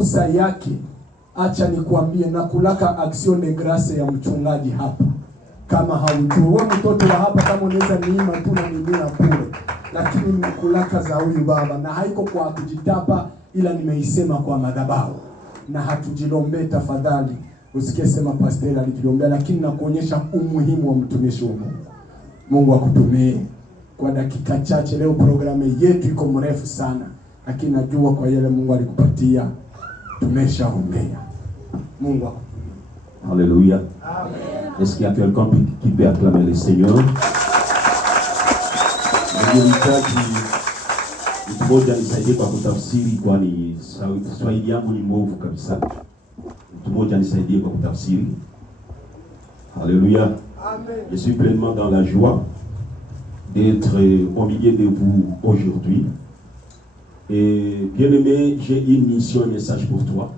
Usa yake, acha nikuambie, na kulaka action de grace ya mchungaji hapa. Kama haujui wewe mtoto wa hapa, kama unaweza niima tu na nimia kule, lakini nikulaka za huyu baba, na haiko kwa kujitapa, ila nimeisema kwa madhabahu, na hatujilombe. Tafadhali usikie sema pastor alijilombe, lakini nakuonyesha umuhimu wa mtumishi wa Mungu. Mungu akutumie kwa dakika chache leo. Programu yetu iko mrefu sana, lakini najua kwa yale Mungu alikupatia tumeshaombea. Mungu akutumie. Alléluia. Amen. Est-ce qu'il y a quelqu'un qui peut acclamer le Seigneur? Mtu mmoja nisaidie kwa kutafsiri, kwani Swahili yangu ni mbovu kabisa. Mtu mmoja nisaidie kwa kutafsiri. Alléluia. Amen. Je suis pleinement dans la joie d'être au milieu de vous aujourd'hui. Et bien-aimé, j'ai une mission, un message pour toi.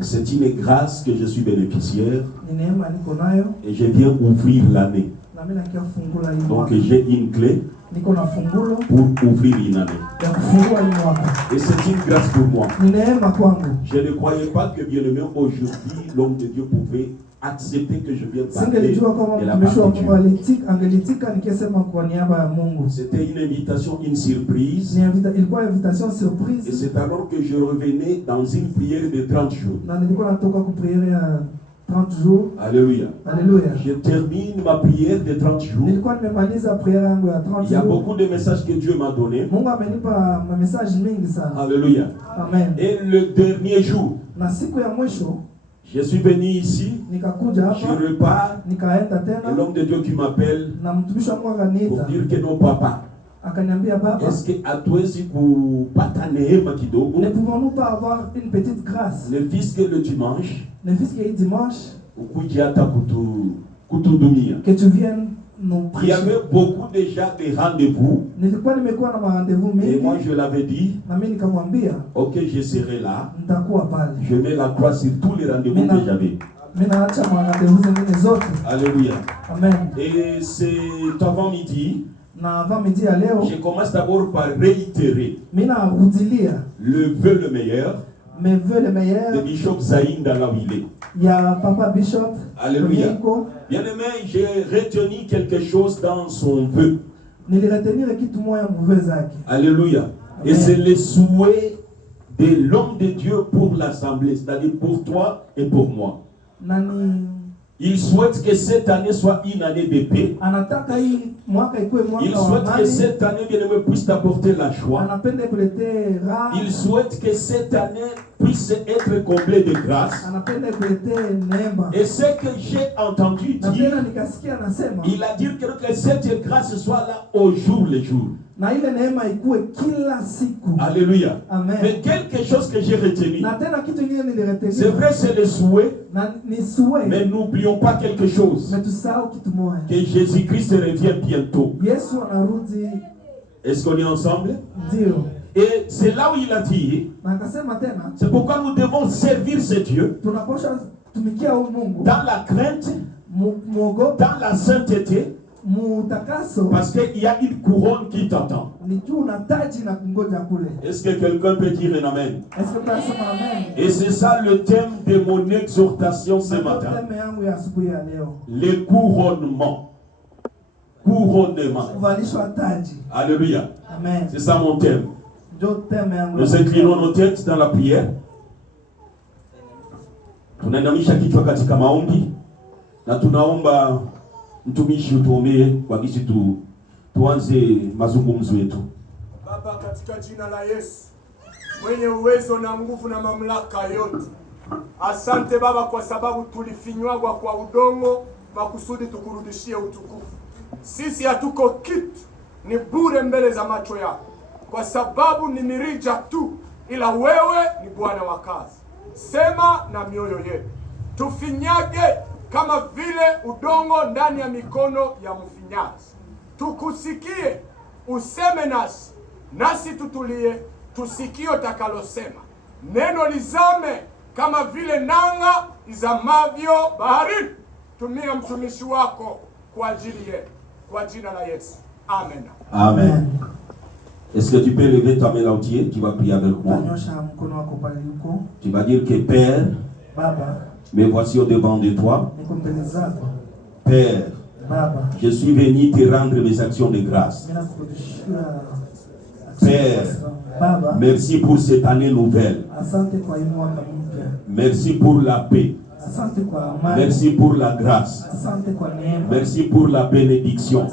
C'est une grâce que je suis bénéficiaire et je viens ouvrir l'année. Donc j'ai une clé pour ouvrir une année. Et c'est une grâce pour moi. Je ne croyais pas que, bien-aimé, aujourd'hui l'homme de Dieu pouvait accepter que je vienne parler de la partiture. C'était une invitation, une surprise. Et c'est alors que je revenais dans une prière de 30 jours. 30 jours. Alléluia. Alléluia. Je termine ma prière de 30 jours. Il y a beaucoup de messages que Dieu m'a donnés. Alléluia. Amen. Et le dernier jour, je suis venu ici, je repars, et l'homme de Dieu qui m'appelle pour dire que non, papa, est-ce que hatuwezi kupata neema kidogo? Ne pouvons-nous pas avoir une petite grâce? Ne fils que le dimanche, ukuje hata kutudumia. Que tu viennes nous prier. Il y avait beaucoup déjà des rendez-vous. Et moi je l'avais dit, ok, je serai là. Je mets la croix sur tous les rendez-vous que j'avais. Alléluia. Amen. Et c'est avant midi. Je commence d'abord par réitérer le vœu le meilleur de Bishop Zaïnda là où il est. Il y a Papa Bishop. Alléluia. Bien-aimé, j'ai retenu quelque chose dans son vœu. Alléluia. Amen. Et c'est le souhait de l'homme de Dieu pour l'assemblée, c'est-à-dire pour toi et pour moi. Il souhaite que cette année soit une année de paix. Il souhaite que cette année, bien-aimé, puisse t'apporter la joie. Il souhaite que cette année puisse être comblée de grâce. Et ce que j'ai entendu dire, il a dit que cette grâce soit là au jour le jour. Alléluia. Amen. Mais quelque chose que j'ai retenu, c'est vrai, c'est le souhait, mais n'oublions pas quelque chose, que Jésus-Christ revient bientôt. Est-ce qu'on est ensemble? Et c'est là où il a dit, c'est pourquoi nous devons servir ce Dieu dans la crainte, dans la sainteté, parce qu'il y a une couronne qui t'attend. Est-ce que quelqu'un peut dire un amen? Et c'est ça le thème de mon exhortation ce matin. Le couronnement. Couronnement. Alléluia. C'est ça mon thème. Nous inclinons nos têtes dans la prière. Tunainamisha kichwa katika maombi na tunaomba mtumishi utuombee kwa kisi tuanze mazungumzo yetu. Baba, katika jina la Yesu mwenye uwezo na nguvu na mamlaka yote, asante Baba kwa sababu tulifinywagwa kwa udongo makusudi tukurudishie utukufu. Sisi hatuko kitu, ni bure mbele za macho yako, kwa sababu ni mirija tu, ila wewe ni Bwana wa kazi. Sema na mioyo yetu, tufinyage kama vile udongo ndani ya mikono ya mfinyazi. Tukusikie, useme nasi tutulie, tusikio takalosema. Neno lizame kama vile nanga izamavyo baharini. Tumia mtumishi wako kwa ajili yetu, kwa jina la Yesu. Amen. Amen. Est-ce que tu peux lever ta main là où tu es? Tu vas prier avec moi. Tu vas dire que Père, me voici au devant de toi. Père, je suis venu te rendre mes actions de grâce. Père, merci pour cette année nouvelle. Merci pour la paix. Merci pour la grâce. Merci pour la bénédiction.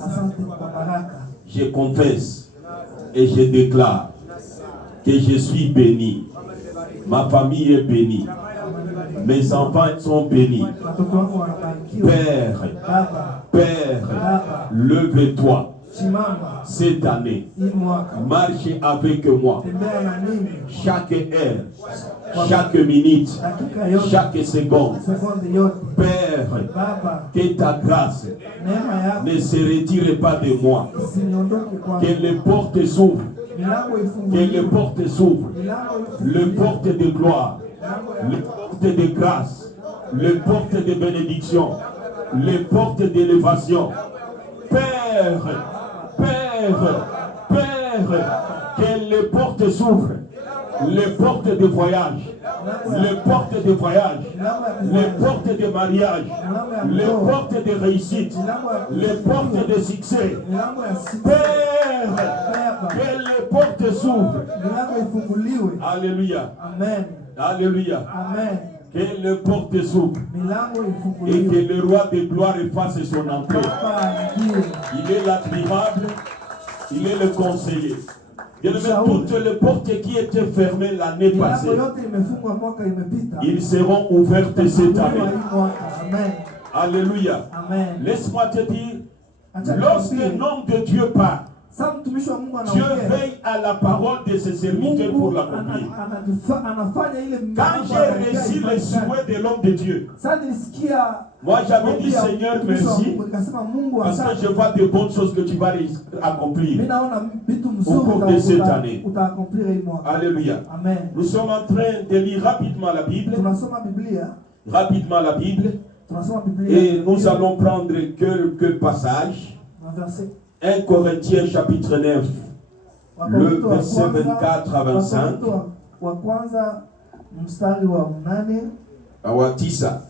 Je confesse et je déclare que je suis béni. Ma famille est bénie. Mes enfants sont bénis. Père, lève-toi cette année. Marche avec moi. Chaque heure, chaque minute, chaque seconde. Père, que ta grâce ne se retire pas de moi. Que les portes s'ouvrent. Que les portes s'ouvrent. Les portes de gloire. Les portes de grâce. Les portes de bénédiction. Les portes d'élévation. Père, que les portes s'ouvrent. Les portes de voyage, les portes de voyage, les portes de mariage, les portes de réussite, les portes de succès. Père, que les portes s'ouvrent. Alléluia. Amen. Alléluia. Amen. Que les portes s'ouvrent et que le roi de gloire fasse son entrée. Il est l'admirable, il est le conseiller. Toutes les portes qui étaient fermées l'année passée, ils seront ouvertes cette année. Alléluia. Laisse-moi te dire, lorsque l'homme de Dieu part, Dieu veille à la parole de ses serviteurs pour l'accomplir. Quand j'ai reçu le souhait de l'homme de Dieu, moi j'avais dit Seigneur merci, parce que je vois de bonnes choses que tu vas accomplir au cours de cette année. Alléluia. Nous sommes en train de lire rapidement la Bible. Et nous allons prendre quelques passages. 1 Corinthiens chapitre 9, le verset 24 à 25. Awatisa.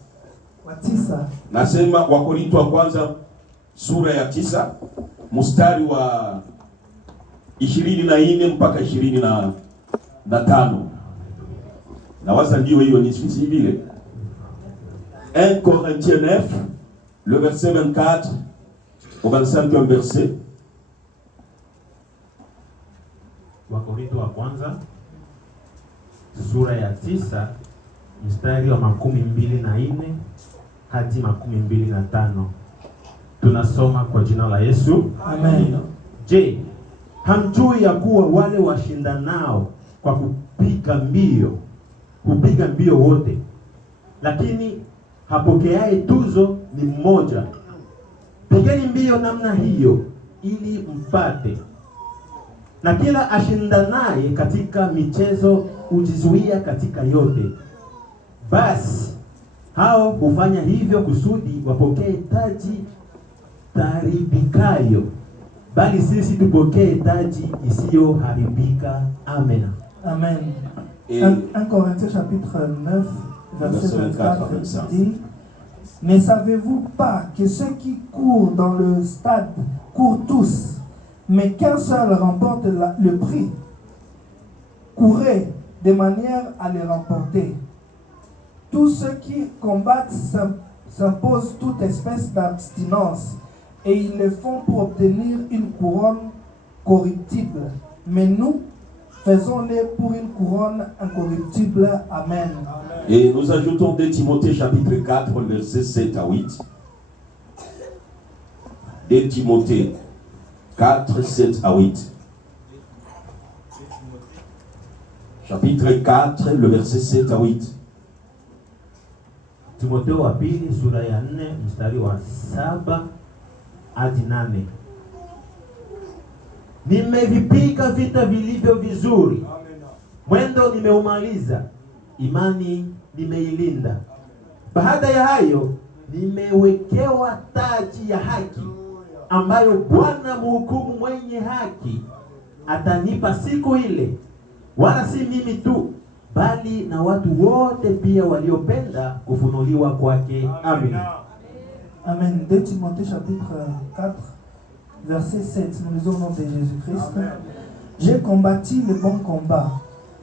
Nasema Wakorintho wa kwanza sura ya 9 mstari wa 24 mpaka 25. Nawaza ndio hiyo ni sisi vile. 1 Corinthiens 9, le verset 24 au 25 verset. Wakorintho wa kwanza sura ya 9 mstari wa 24 hadi 25. Tunasoma kwa jina la Yesu. Amen. Je, hamjui ya kuwa wale washindanao kwa kupiga mbio wote, lakini hapokeaye tuzo ni mmoja? Pigeni mbio namna hiyo ili mpate. Na kila ashindanaye katika michezo hujizuia katika yote. Basi hao hufanya hivyo kusudi wapokee taji taribikayo, bali sisi tupokee taji isiyoharibika. Amen. Amen. 1 Corinthiens chapitre 9 verset 24 dit: Ne savez-vous pas que ceux qui courent dans le stade courent tous, mais qu'un seul remporte le prix? Courez de manière à les remporter. Tous ceux qui combattent s'imposent toute espèce d'abstinence, et ils le font pour obtenir une couronne corruptible. Mais nous, faisons-le pour une couronne incorruptible. Amen. Et nous ajoutons 2 Timothée chapitre 4, versets 7 à 8. 2 Timothée 4, 7 à 8. Chapitre 4, le verset 7 à 8. Timotheo wa pili sura ya 4 mstari wa 7 hadi 8. Nimevipika vita vilivyo vizuri. Mwendo nimeumaliza. Imani nimeilinda. Baada ya hayo nimewekewa taji ya haki, ambayo Bwana mhukumu mwenye haki atanipa siku ile, wala si mimi tu, bali na watu wote pia waliopenda kufunuliwa kwake. Amen. Amen. 2 Timothée chapitre 4, verset 7. Nous lisons au nom de Jésus-Christ. J'ai combattu le bon combat.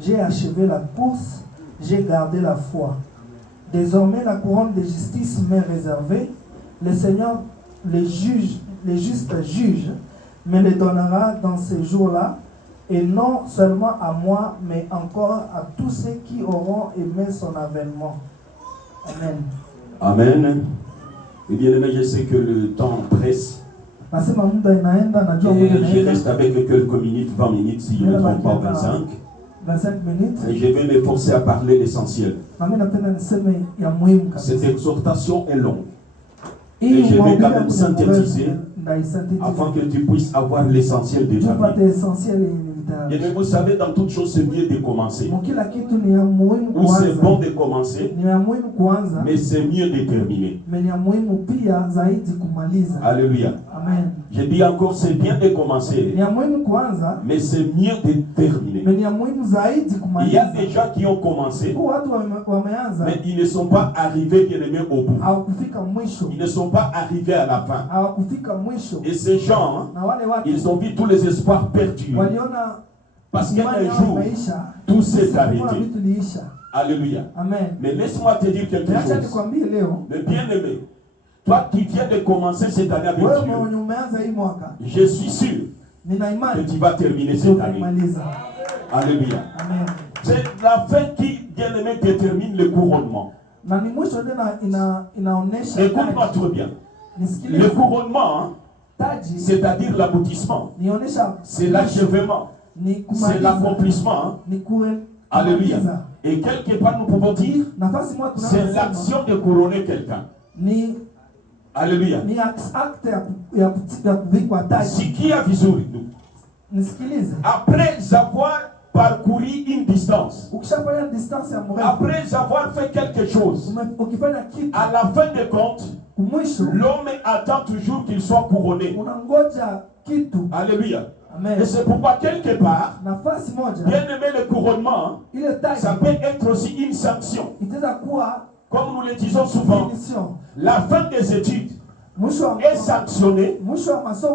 J'ai achevé la course. J'ai gardé la foi. Désormais, la couronne de justice m'est réservée. Le Seigneur, le juste juge, me le donnera dans ces jours-là. Et non seulement à moi, mais encore à tous ceux qui auront aimé son avènement. Amen. Amen. Et bien aimé, je sais que le temps presse. Et je reste avec quelques minutes, 20 minutes, si je ne me trompe pas, 25 minutes. Et je vais m'efforcer à parler l'essentiel. Cette exhortation est longue. Et je vais quand même synthétiser afin que tu puisses avoir l'essentiel de ta vie. Et vous savez, dans toute chose, c'est mieux de commencer. Ou c'est bon de commencer, mais c'est mieux de terminer. Alléluia. Amen. Je dis encore, c'est bien de commencer, mais c'est mieux de terminer. Il y a des gens qui ont commencé, mais ils ne sont pas arrivés bien aimés au bout. Ils ne sont pas arrivés à la fin. Et ces gens, ils ont vu tous les espoirs perdus. Parce qu'un jour, tout s'est arrêté. Alléluia. Amen. Mais laisse-moi te dire quelque chose. Mais bien aimé, toi qui viens de commencer cette année avec Dieu, je suis sûr que tu vas terminer cette année. Alléluia. Amen. C'est la fin qui, bien aimé, détermine le couronnement. Écoute-moi très bien. Le couronnement, c'est-à-dire l'aboutissement, c'est l'achèvement, c'est l'accomplissement. Alléluia. Et quelque part, nous pouvons dire, c'est l'action de couronner quelqu'un. Alléluia. Si qui a visé nous, après avoir parcouru une distance, après avoir fait quelque chose, à la fin des comptes, l'homme attend toujours qu'il soit couronné. Alléluia. Amen. Et c'est pourquoi quelque part, bien aimé, le couronnement, ça peut être aussi une sanction. Comme nous le disons souvent, la fin des études est sanctionnée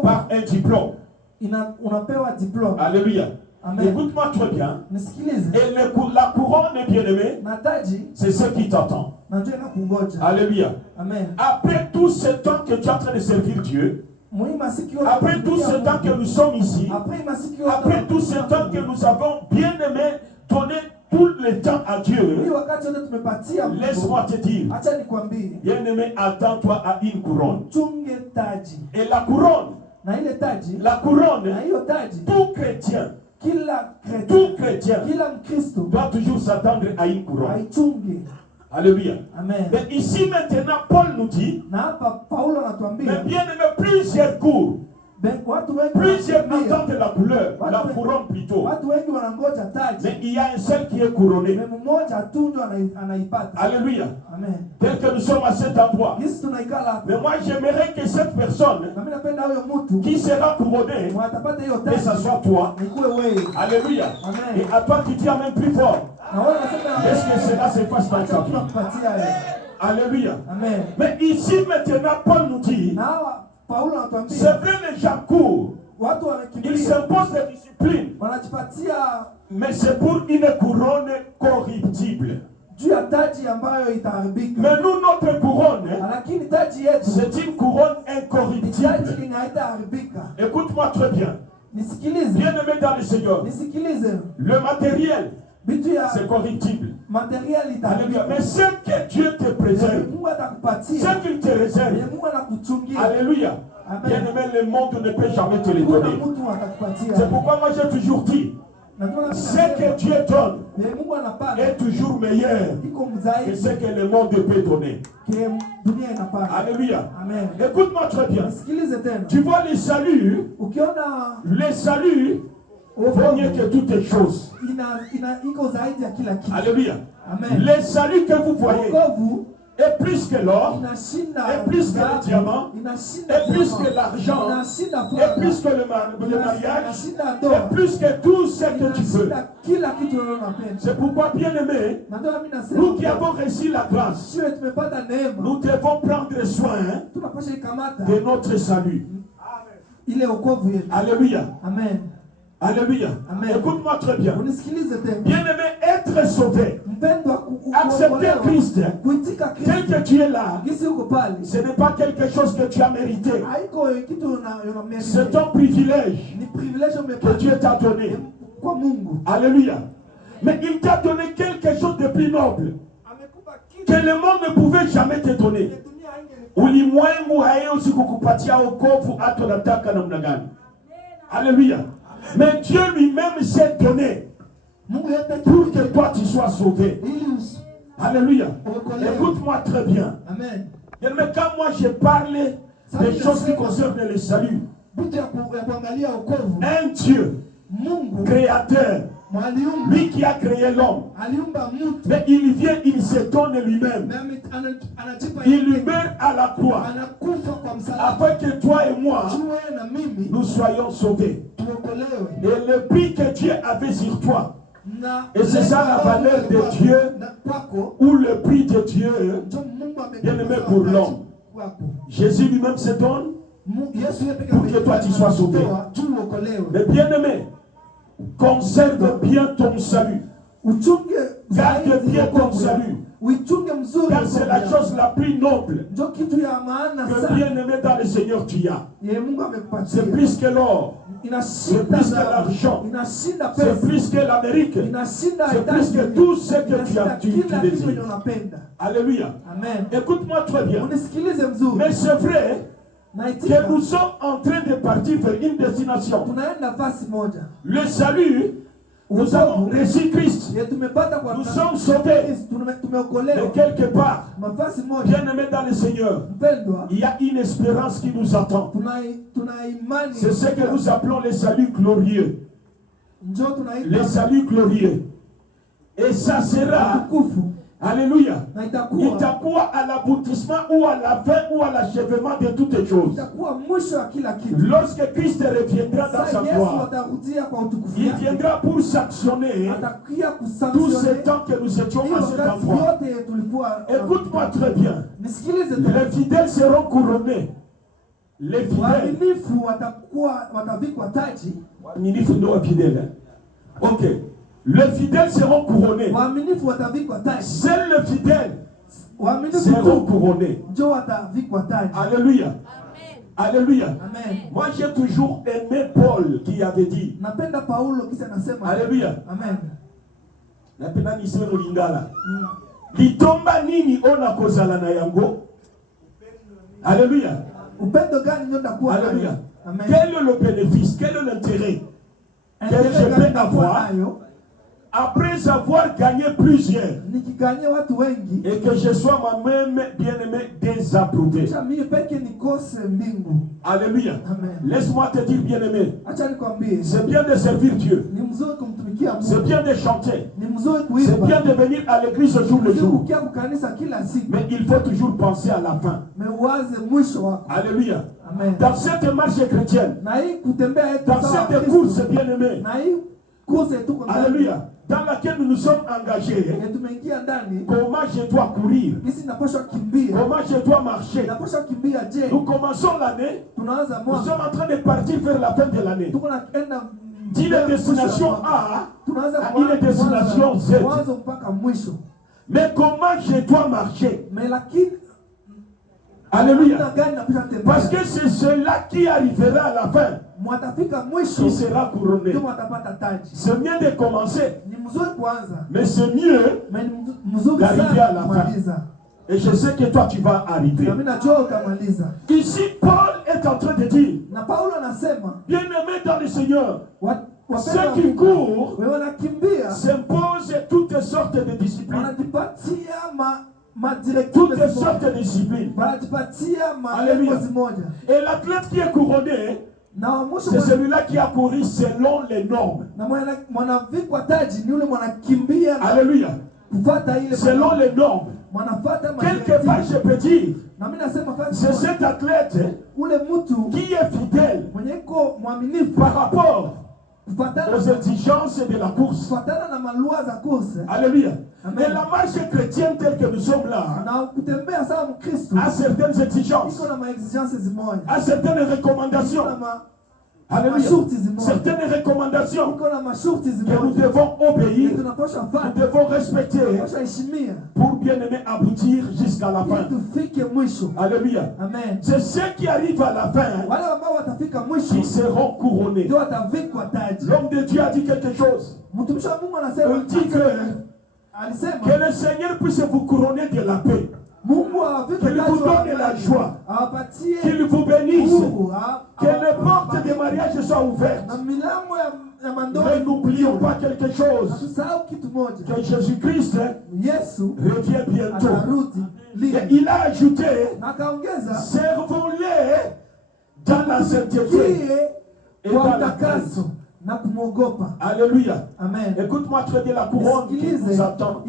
par un diplôme. Alléluia. Écoute-moi très bien. Et la couronne, bien aimé, c'est ce qui t'attend. Alléluia. Amen. Après tout ce temps que tu es en train de servir Dieu, après tout ce temps que nous sommes ici, après tout ce temps que nous avons bien aimé donner tout le temps à Dieu, laisse-moi te dire, bien aimé, attends-toi à une couronne. Et la couronne, tout chrétien doit toujours s'attendre à une couronne. Alléluia. Amen. Mais ici maintenant, Paul nous dit, mais bien aimé, plusieurs cours, plusieurs attendent la couleur, la couronne plutôt. Mais il y a un seul qui est couronné. Alléluia. Amen. Tel que nous sommes à cet endroit. Mais moi j'aimerais que cette personne qui sera couronnée, que ce soit toi. Alléluia. Amen. Et à toi qui dis même plus fort. Est-ce que cela se passe dans ta vie? Alléluia. Amen. Mais ici maintenant, Paul nous dit, c'est vrai, les gens courent. Ils s'imposent des disciplines. Mais c'est pour une couronne corruptible. Mais nous, notre couronne, c'est une couronne incorruptible. Écoute-moi très bien. Bien aimé dans le Seigneur, le matériel, c'est corruptible. Alléluia. Mais ce que Dieu te préserve, ce qu'il te réserve, alléluia. Bien aimé, le monde ne peut jamais te le donner. C'est pourquoi moi j'ai toujours dit, ce que Dieu donne est toujours meilleur que ce que le monde peut donner. Alléluia. Écoute-moi très bien. Tu vois le salut vaut mieux que toutes les choses. Alléluia. Le salut que vous voyez et plus que l'or, et plus que le diamant, et plus que l'argent, et plus que le mariage, et plus que tout ce que tu veux. C'est pourquoi, bien-aimés, nous qui avons reçu la grâce, nous devons prendre soin de notre salut. Alléluia. Amen. Alléluia. Écoute-moi très bien. Bien-aimé, être sauvé, accepter Christ, tel que tu es là, ce n'est pas quelque chose que tu as mérité. C'est ton privilège que Dieu t'a donné. Alléluia. Mais il t'a donné quelque chose de plus noble que le monde ne pouvait jamais te donner. Alléluia. Mais Dieu lui-même s'est donné pour que toi tu sois sauvé. Alléluia. Écoute-moi très bien. Amen. Mais quand moi je parle des choses qui concernent le salut, un Dieu créateur, lui qui a créé l'homme, mais il vient, il se donne lui-même. Il meurt à la croix afin que toi et moi nous soyons sauvés. Et le prix que Dieu avait sur toi, et c'est ça la valeur de Dieu, ou le prix de Dieu, bien aimé pour l'homme. Jésus lui-même se donne pour que toi tu sois sauvé. Mais bien aimé, conserve bien ton salut. Garde bien ton salut. Car c'est la chose la plus noble que bien aimé dans le Seigneur tu as. C'est plus que l'or. C'est plus que l'argent. C'est plus que l'Amérique. C'est plus que tout ce que tu désires. Alléluia. Écoute-moi très bien. Mais c'est vrai que nous sommes en train de partir vers une destination. Le salut, nous avons reçu Christ. Nous sommes sauvés. Mais quelque part, bien aimé dans le Seigneur, il y a une espérance qui nous attend. C'est ce que nous appelons le salut glorieux. Le salut glorieux. Et ça sera, alléluia, itakuwa à l'aboutissement ou à la fin ou à l'achèvement de toutes les choses. Lorsque Christ reviendra dans sa gloire, il viendra pour sanctionner tout ce temps que nous étions à cet endroit. Écoute-moi très bien. Les fidèles seront couronnés. Les fidèles. Ok. Les fidèles seront couronnés. Seuls les fidèles seront couronnés. Alléluia. Alléluia. Amen. Moi j'ai toujours aimé Paul qui avait dit. Alléluia. Amen. Napenda niseme mulingala. Litomba nini ona kozala na yango? Alléluia. Alléluia. Quel est le bénéfice? Quel est l'intérêt que je peux avoir après avoir gagné plusieurs et que je sois moi-même bien-aimé désapprouvé? Alléluia. Laisse-moi te dire, bien-aimé, c'est bien de servir Dieu, c'est bien de chanter, c'est bien de venir à l'église jour le jour, mais il faut toujours penser à la fin. Alléluia. Dans cette marche chrétienne, dans cette course bien-aimée, alléluia, dans laquelle nous nous sommes engagés, comment je dois courir, comment je dois marcher. Nous commençons l'année, nous sommes en train de partir vers la fin de l'année. D'une destination A à une destination Z. Mais comment je dois marcher? Alléluia. Parce que c'est cela qui arrivera à la fin qui sera couronné. C'est mieux de commencer, mais c'est mieux d'arriver à la fin. Et je sais que toi tu vas arriver. Ici Paul est en train de dire, bien-aimés dans le Seigneur, ceux qui courent s'imposent toutes sortes de disciplines. Toutes sortes de disciplines. Alléluia. Et l'athlète qui est couronné, c'est celui-là qui a couru selon les normes. Alléluia. selon les normes. Quelque part, je peux dire, c'est cet athlète qui est fidèle par rapport aux exigences de la course. Alléluia. Mais la marche chrétienne telle que nous sommes là a certaines exigences, a certaines recommandations. Alléluia. Certaines recommandations que nous devons obéir, nous devons respecter pour bien aimer aboutir jusqu'à la fin. Alléluia. C'est ceux qui arrivent à la fin qui seront couronnés. L'homme de Dieu a dit quelque chose. Il dit que le Seigneur puisse vous couronner de la paix. Qu'il vous donne la joie, qu'il vous bénisse, que les portes des mariages soient ouvertes. Mais n'oublions pas quelque chose, que Jésus-Christ revient bientôt. Et il a ajouté, servons-les dans la sainteté et dans la crainte. Alléluia. Amen. Écoute-moi très bien, la couronne qui nous attend.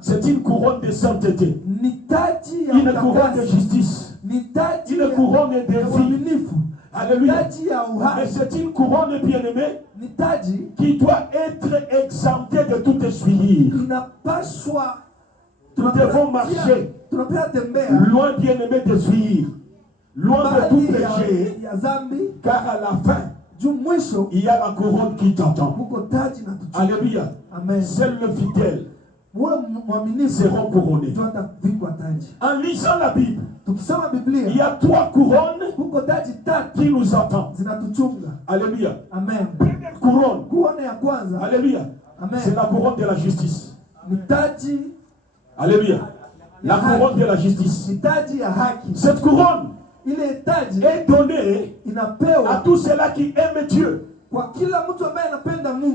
C'est une couronne de sainteté, une couronne de justice, une couronne de vie. Alléluia. Et c'est une couronne bien-aimée qui doit être exemptée de tout essuyer. Nous devons marcher loin, bien-aimé, d'essuyer, loin de tout péché, car à la fin, il y a la couronne qui t'attend. Alléluia. Seuls les fidèles seront couronnés. En lisant la Bible, il y a 3 couronnes qui nous attendent. Alléluia. Première couronne. Alléluia. C'est la couronne de la justice. Alléluia. La couronne de la justice. Cette couronne est donné à tous ceux-là qui aiment Dieu.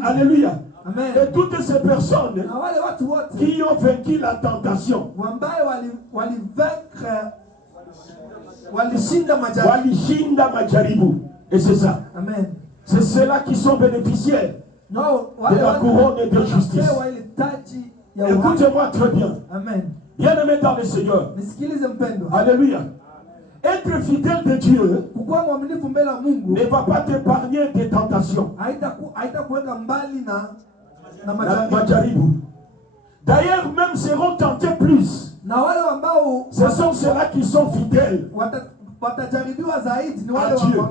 Alléluia. Amen. Et toutes ces personnes qui ont vaincu la tentation, walishinda majaribu. Et c'est ça. Amen. C'est ceux-là qui sont bénéficiaires de la couronne de justice. Écoutez-moi très bien. Amen. Bien-aimé dans le Seigneur. Alléluia. Être fidèle de Dieu ne va pas t'épargner des tentations. D'ailleurs, même seront tentés plus. Ce sont ceux-là qui sont fidèles à Dieu.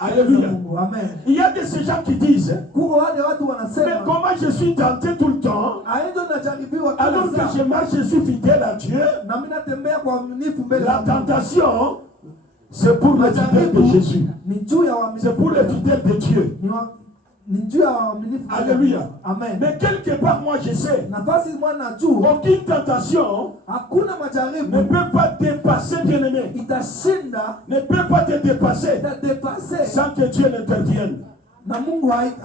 Alléluia. Amen. Il y a de ces gens qui disent, mais comment je suis tenté tout le temps alors que je marche, je suis fidèle à Dieu. La tentation, c'est pour les fidèles de Jésus. C'est pour les fidèles de Dieu. Alléluia. Amen. Mais quelque part, moi je sais, aucune tentation ne peut pas dépasser, bien-aimé. Ne peut pas te dépasser sans que Dieu n'intervienne.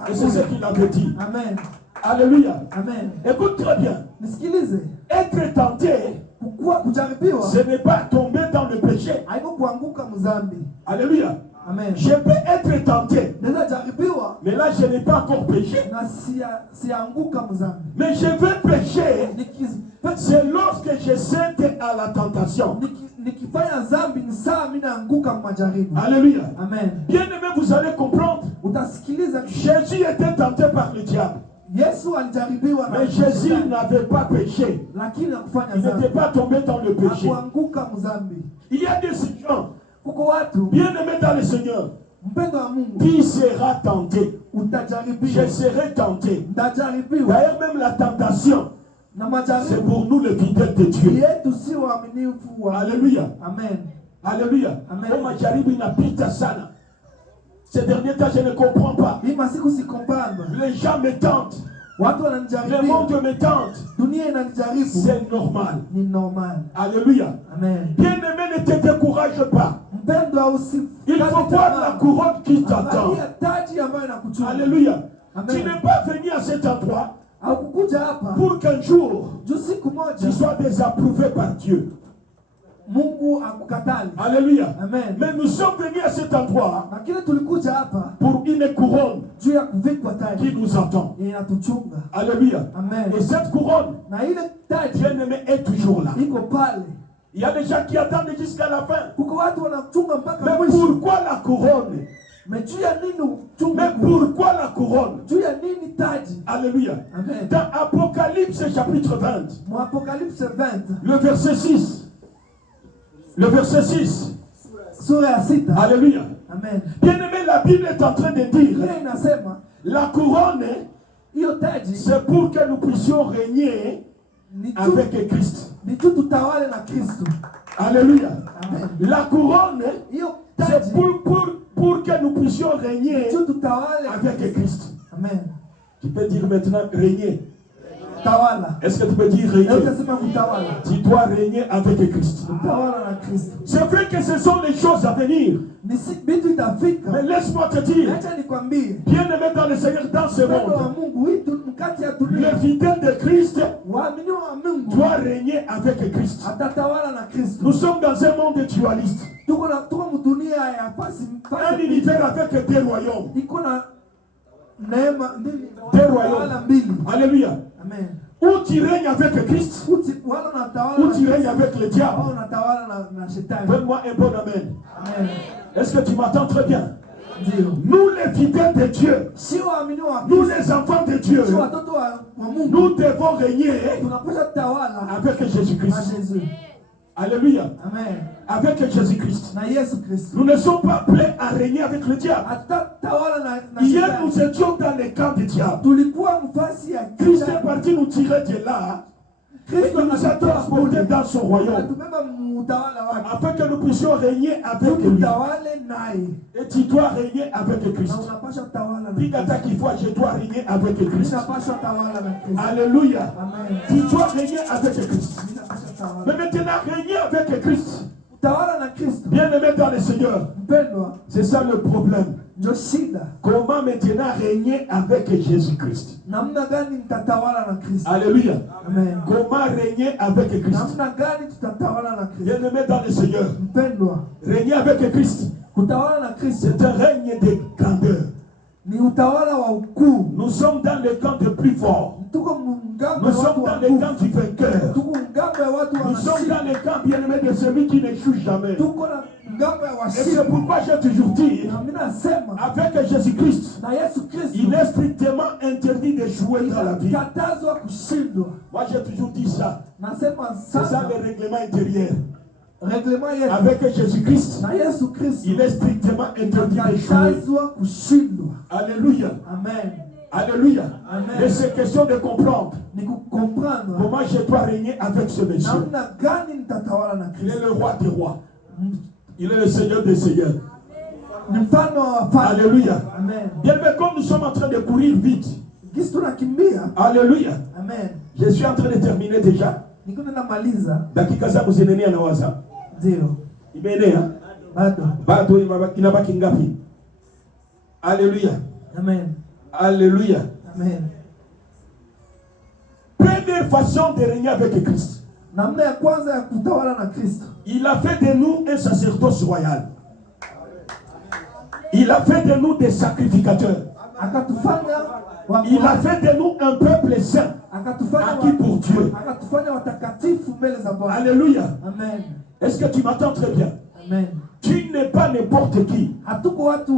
Et c'est ce qu'il avait dit. Amen. Alléluia. Amen. Écoute très bien. Être tenté, ce n'est pas tomber dans le péché. Alléluia. Amen. Je peux être tenté, mais là je n'ai pas encore péché. Mais je veux pécher, c'est lorsque je cède à la tentation. Alléluia. Amen. Bien aimé, vous allez comprendre. Jésus était tenté par le diable. Mais Jésus n'avait pas péché. Il n'était pas tombé dans le péché. Il y a des gens, bien aimés dans le Seigneur, qui sera tenté. Je serai tenté. D'ailleurs, même la tentation, c'est pour nous les fidèles de Dieu. Alléluia. Amen. Alléluia. Amen. Ces derniers temps, je ne comprends pas. Les gens me tentent. Le monde me tente. C'est normal. Alléluia. Amen. Bien-aimé, ne te décourage pas. Il faut voir la couronne qui t'attend. Alléluia. Amen. Tu n'es pas venu à cet endroit pour qu'un jour tu sois désapprouvé par Dieu. Mungu akukatali. Alléluia. Amen. Mais nous sommes venus à cet endroit Lakini tulikuja hapa pour une couronne juu ya kuvikwa taji qui nous attend. inatuchunga. Alléluia. Amen. Et cette couronne, Na ile taji bien-aimé, est toujours là. iko pale. Il y a des gens qui attendent jusqu'à la fin. Kuko watu wanachunga mpaka Mais mwisho. pourquoi la couronne? Mais juu ya nini uchunga? Mais pourquoi la couronne? Juu ya nini taji? Alléluia. Amen. Dans Apocalypse chapitre 20, Mu Apocalypse 20 le verset 6. Le verset 6. sura ya 6. Alléluia. Amen. Bien-aimé, la Bible est en train de dire, Ile inasema la couronne, hiyo taji c'est pour que nous puissions régner ni tu avec Christ. ni tu tutawale na Kristo. Alléluia. Amen. La couronne, Hiyo c'est taji pour que nous puissions régner tu tutawale avec Christ. Amen. Tu peux dire maintenant régner. Tawala. Est-ce que tu peux dire Leo régner? utasema kutawala. Tu dois régner avec Christ. Tawala na Kristo. C'est vrai que ce sont les choses à venir. Ni si vitu itafika. Mais laisse-moi te dire, Acha nikwambie. bien-aimé dans le Seigneur, dans ce Upendo wa monde, Mungu hii mkati ya dunia. le fidèle de Christ Waaminiwa wa Mungu doit régner avec Christ. atatawala na Kristo. Nous sommes dans un monde dualiste. Tuko mdunia ya fasi Un univers avec deux royaumes. iko na neema mbili. Deux royaumes. Tawala mbili. Alléluia. Amen. Ou tu règnes avec Christ, Wala unatawala ou na tu règnes Kristo, avec le diable. au unatawala na shetani. Donne-moi un bon amen. Amen. Est-ce que tu m'entends très bien? Ndio. Nous les fidèles de Dieu, Si waaminiwa wa nous Kristo, les enfants de Dieu, si watoto wa Mungu, nous devons régner tunapaswa tawala avec na Jésus-Christ. Jésus. Alléluia. Amen. Avec Jésus-Christ. Na Yesu Kristo. Nous ne sommes pas prêts à régner avec le diable. Hatutatawala na Hier, shetani. nous étions dans le camp du diable. Tulikuwa mfasi ya Christ est shetani. parti nous tirer de là. Et Kristo il nous a transportés dans son royaume. anatubeba mutawala wake. Afin que nous puissions régner avec lui. Tutawale naye. Et tu dois régner avec Christ. Na unapaswa tawala na Dis à ta qui voit, je dois régner avec Christ. Ninapaswa tawala na Kristo. Alléluia. Amen. Tu dois régner avec Christ. Ninapaswa tawala. Mais maintenant, régner avec Christ. Tawala na Kristo. Bien-aimé dans le Seigneur. Mpendwa, C'est ça le problème. ndio shida. Comment maintenant régner avec Jésus-Christ? Namna gani mtatawala na Kristo? Alléluia. Amen. Comment régner avec Christ? Namna gani tutatawala na Kristo? Bien-aimé dans le Seigneur. Mpendwa, Régner avec Christ, kutawala na Kristo c'est un règne de grandeur. ni utawala wa ukuu. Nous sommes dans le camp des plus forts. Tuko mngambo Nous ya sommes watu wa dans le nguvu. camp du vainqueur. Tuko mngambo ya watu wa Nous sommes mashindi. dans le camp bien-aimé de celui qui n'échoue jamais. Tuko na mngambo ya Et washindi. c'est pourquoi j'ai toujours dit, Na mimi nasema avec Jésus-Christ, na Yesu Kristo il est strictement interdit de jouer dans la vie. katazwa kushindwa. Moi j'ai toujours dit ça. Nasema C'est ça sana le règlement intérieur. reglement yetu Avec Jésus-Christ, na Yesu Kristo il est strictement interdit de jouer. katazwa kushindwa. Alléluia. Amen. Alléluia. Amen. Et c'est question de comprendre Ni kukomprendre comment je dois régner avec ce monsieur. namna gani nitatawala na Il est Kristo. le roi des rois. Il est le Seigneur des seigneurs. Ni mfano wa wafalme. Alléluia. Amen. Bien, mais comme nous sommes en train de courir vite. Gisi tunakimbia. Alléluia. Amen. Je suis en train de terminer déjà. Niko namaliza. Dakika zangu zinaenea na waza. Ndio. Imeenea. Bado inabaki ngapi? Alléluia. Amen. Alléluia. Amen. Première façon de régner avec Christ. Namna ya kwanza ya kutawala na Kristo. Il a fait de nous un sacerdoce royal. Il a fait de nous des sacrificateurs. Akatufanya Il a fait de nous un peuple saint, acquis pour Dieu. akatufanya watakatifu mbele za Bwana. Alléluia. Amen. Est-ce que tu m'entends très bien? Amen. Tu n'es pas n'importe qui. Hatuko watu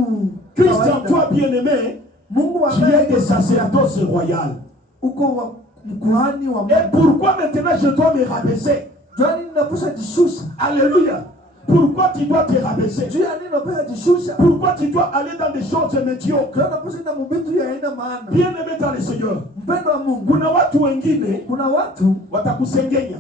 Christ en kawaida. toi, bien-aimé, Mungu tu es ambaye des sacerdoces royales. uko wa mkuhani wa Et Mungu. pourquoi maintenant je dois me rabaisser? Jua nini napasha jishusha? Alléluia. Pourquoi tu dois te rabaisser? Jua nini napasha jishusha? Pourquoi tu dois aller dans des choses médiocres? Jua napasha enda mubitu ya haina maana. Bien-aimé dans le Seigneur, Mpendo wa Mungu. kuna watu wengine Kuna watu watakusengenya,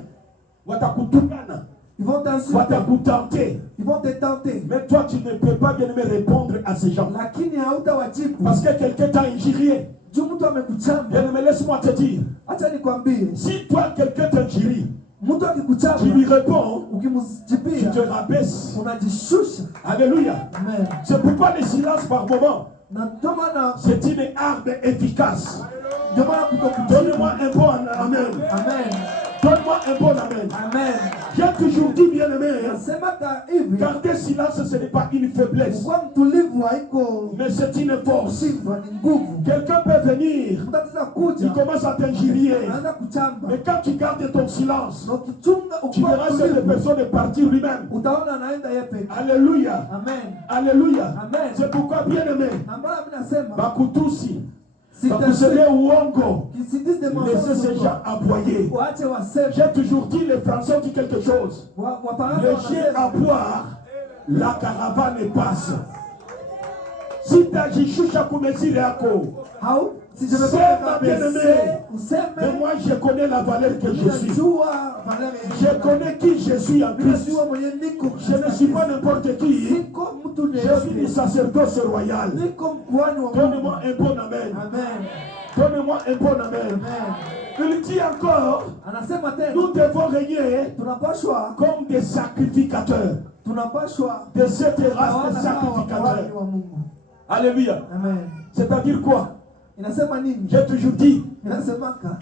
watakutukana, ils vont t'insulter, watakutenter. ils vont te tenter. Mais toi, tu ne peux pas bien aimé répondre à ces gens. Lakini hautawajibu. Parce que quelqu'un t'a injurié. Juu mtu amekuchamba. Bien aimé, laisse-moi te dire. Acha nikwambie. Si toi, quelqu'un t'injurie, Mtu akikuchamba, tu lui réponds, tu ukimjibia, te rabaisses. unajishusha. Alléluia. Amen. C'est pourquoi le silence par moment, Na ndio maana c'est une arme efficace. ndio maana kutokujibu. Donne-moi un bon amen. Amen. Donne-moi un bon amen. Amen. J'ai toujours dit, bien aimé, Garder silence, ce n'est pas une faiblesse, mais c'est une force. Quelqu'un peut venir, il commence à t'injurier, mais quand tu gardes ton silence, tu verras cette personne partir lui-même. Alléluia. Alléluia. C'est pourquoi, bien aimé, Bakutusi, Bakusele Uongo, laissez ces gens aboyer. J'ai toujours dit, les Français ont dit quelque chose. Le chien aboie, la caravane passe. Si tu as dit choucha kumesi leako, c'est ma bien-aimée, mais moi je connais la valeur que je suis. Je connais qui je suis en Christ. Je ne suis pas n'importe qui. Je suis du sacerdoce royal. Donnez-moi un bon amen. Donnez-moi un bon amen. Il dit encore, nous devons régner comme des sacrificateurs. De cette race de sacrificateurs. Alléluia. C'est-à-dire quoi? J'ai toujours dit,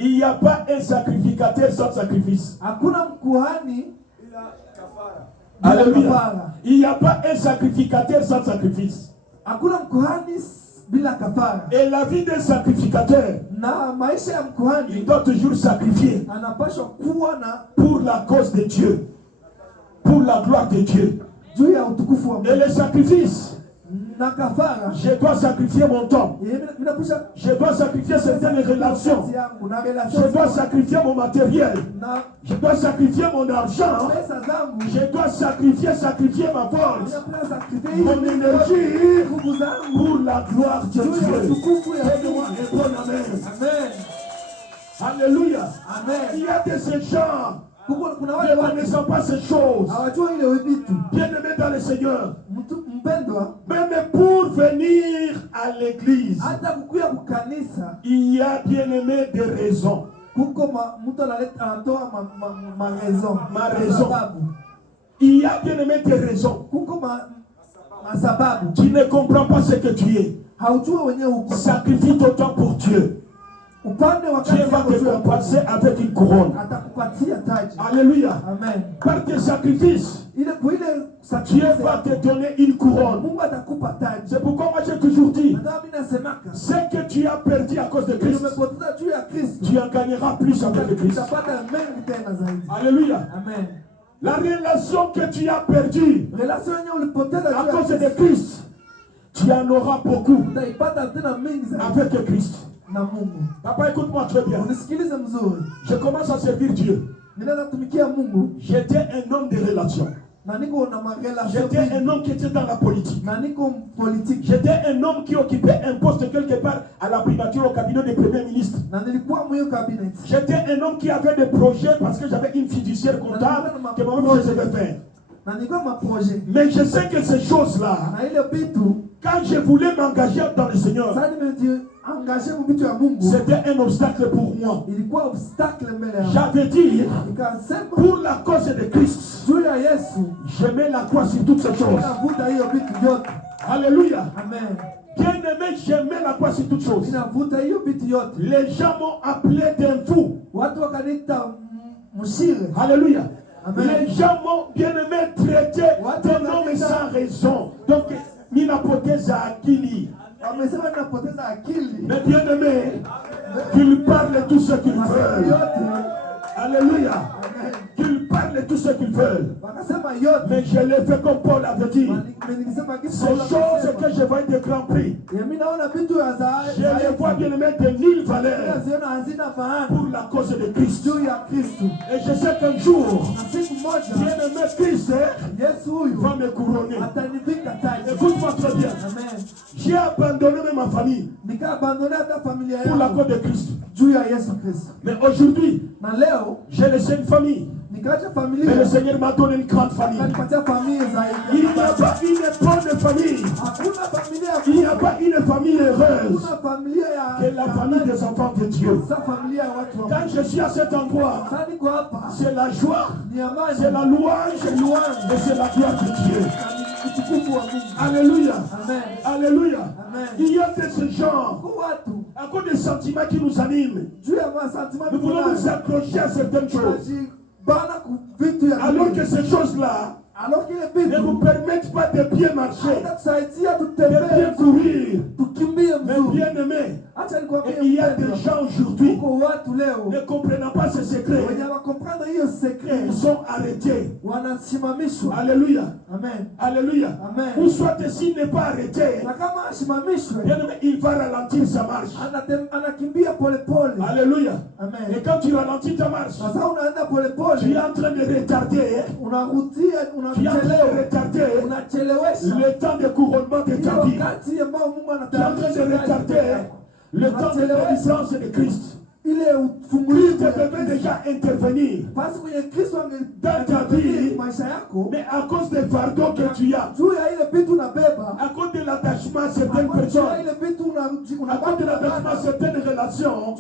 il n'y a pas un sacrificateur sans sacrifice. Alléluia. Il n'y a pas un sacrificateur sans sacrifice. Et la vie d'un sacrificateur, il doit toujours sacrifier pour la cause de Dieu, pour la gloire de Dieu. Et le sacrifice, je dois sacrifier mon temps. Je dois sacrifier certaines relations. Je dois sacrifier mon matériel. Je dois sacrifier mon argent. Je dois sacrifier ma force, mon énergie pour la gloire de Dieu. Donne-moi un bon amen. Alléluia. Il y a de ces gens ne connaissant pas ces choses. Bien-aimés dans le Seigneur, même pour venir à l'église, il y a, bien-aimés, des raisons. Ma raison. Il y a, bien-aimés, des raisons. Tu ne comprends pas ce que tu es. Sacrifie ton temps pour Dieu. Dieu va te compenser avec une couronne. Alléluia. Par tes sacrifices, Dieu va te donner une couronne. C'est pourquoi moi j'ai toujours dit, ce que tu as perdu à cause de Christ, tu en gagneras plus avec Christ. Alléluia. La relation que tu as perdue à cause de Christ, tu en auras beaucoup avec Christ. Papa, écoute-moi très bien. Je commence à servir Dieu. J'étais un homme de relation. J'étais un homme qui était dans la politique. J'étais un homme qui occupait un poste quelque part à la primature au cabinet du Premier ministre. J'étais un homme qui avait des projets parce que j'avais une fiduciaire comptable que moi-même je devais faire. Mais je sais que ces choses-là, quand je voulais m'engager dans le Seigneur, c'était un obstacle pour moi. J'avais dit, pour la cause de Christ, je mets la croix sur toutes ces choses. Alléluia. Bien-aimé, je mets la croix sur toutes choses. Les gens m'ont appelé d'un fou. Alléluia. Les gens m'ont, bien-aimé, traité d'un homme sans raison. Donc, ninapoteza akili. Mais bien-aimé, qu'ils parlent tout ce qu'ils veulent. Alléluia. Qu'ils parlent tout ce qu'ils veulent. Mais je l'ai fait comme Paul avait dit. Ces choses que je vois de grand prix, je les vois, bien-aimé, de nulle valeur pour la cause de Christ. Et je sais qu'un jour, bien-aimé, Christ va me couronner. Écoute-moi très bien. J'ai abandonné ma famille pour la cause de Christ. Mais aujourd'hui, j'ai laissé une famille. Mais le Seigneur m'a donné une grande famille. Il n'y a pas une bonne famille. Il n'y a pas une famille heureuse que la famille des enfants de Dieu. Quand je suis à cet endroit, c'est la joie, c'est la louange et c'est la gloire de Dieu. Alléluia. Alléluia. Il y a de ce genre, à cause des sentiments qui nous animent, nous voulons nous accrocher à certaines choses. Alors que ces choses-là, alors qu'il est ne nous permettent pas de bien marcher, de bien courir. Mais bien aimé, et il y a des gens aujourd'hui ne comprenant pas ce secret. Ils sont arrêtés. Alléluia. Amen. Alléluia. Amen. Ou soit s'il n'est pas arrêté, bien aimé, il va ralentir sa marche. Alléluia. Amen. Et quand tu ralentis ta marche, tu es en train de retarder. Tu es en train de retarder le temps de couronnement de ta vie. Tu es en train de retarder le temps de délivrance de Christ. Christ devait déjà intervenir dans ta vie, mais à cause des fardeaux que tu as, à cause de l'attachement à certaines personnes, à cause de l'attachement à certaines relations,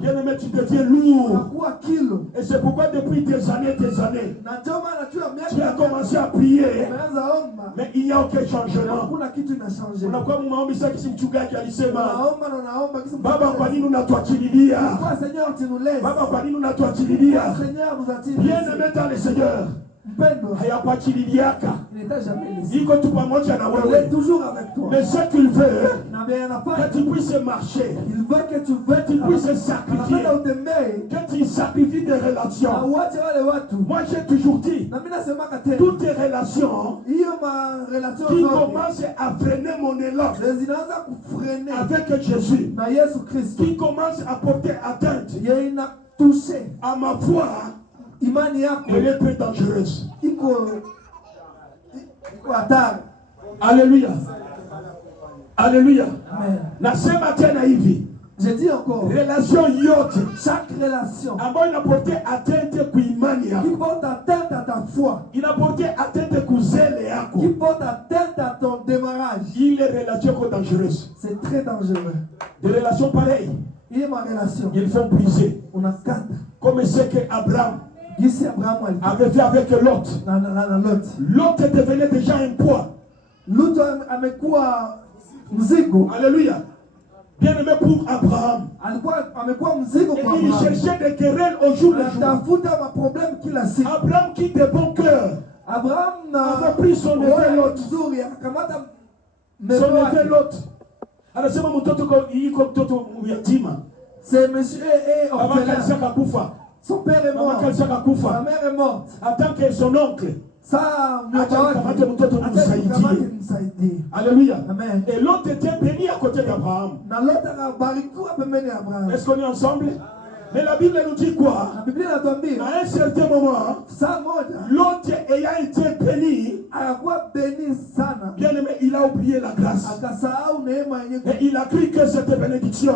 bien aimé, tu deviens lourd. Et c'est pourquoi depuis des années, tu as commencé à prier, mais il n'y a aucun changement. Unakuwa mumaombi sasa kisi mchungaji alisema, Baba kwa nini unatuachililia? Baba kwa nini unatuachililia? Bien-aimé dans le Seigneur, hayakuachiliaka. Iko tu pamoja na wewe. Mais ce qu'il veut, que tu puisses marcher, que tu puisses sacrifier, que tu sacrifies des relations. Moi j'ai toujours dit, toutes les relations qui commencent à freiner mon élan avec Jésus, qui commencent à porter atteinte à ma foi, elle est très dangereuse. Alléluia. Alléluia. Nasema tena hivi. Je dis encore, relation yote, chaque relation ambayo inaporte atteinte kwa imani yako, qui porte atteinte à ta foi, inaporte atteinte kwa zele yako, qui porte atteinte à ton démarrage, il est relation dangereuse. C'est très dangereux. Des relations pareilles, il est ma relation, ils font briser. On a quatre. Comme ce que Abraham avait fait avec Lot. Lot devenait déjà un poids. Lot amekuwa mzigo. Alléluia. Bien aimé pour Abraham. Et il cherchait des querelles au jour le jour. Abraham qui de bon cœur avait pris son neveu Lot. Son neveu Lot. Anasema mtoto yuko mtoto yatima. C'est monsieur et orphelin. Son père est mort. Sa mère est morte. Attends que son oncle. Alléluia. Amen. Et l'autre était béni à côté d'Abraham. Est-ce qu'on est ensemble? Mais la Bible nous dit quoi? À un certain moment, l'autre ayant été béni, bien aimé, il a oublié la grâce. Et il a cru que cette bénédiction,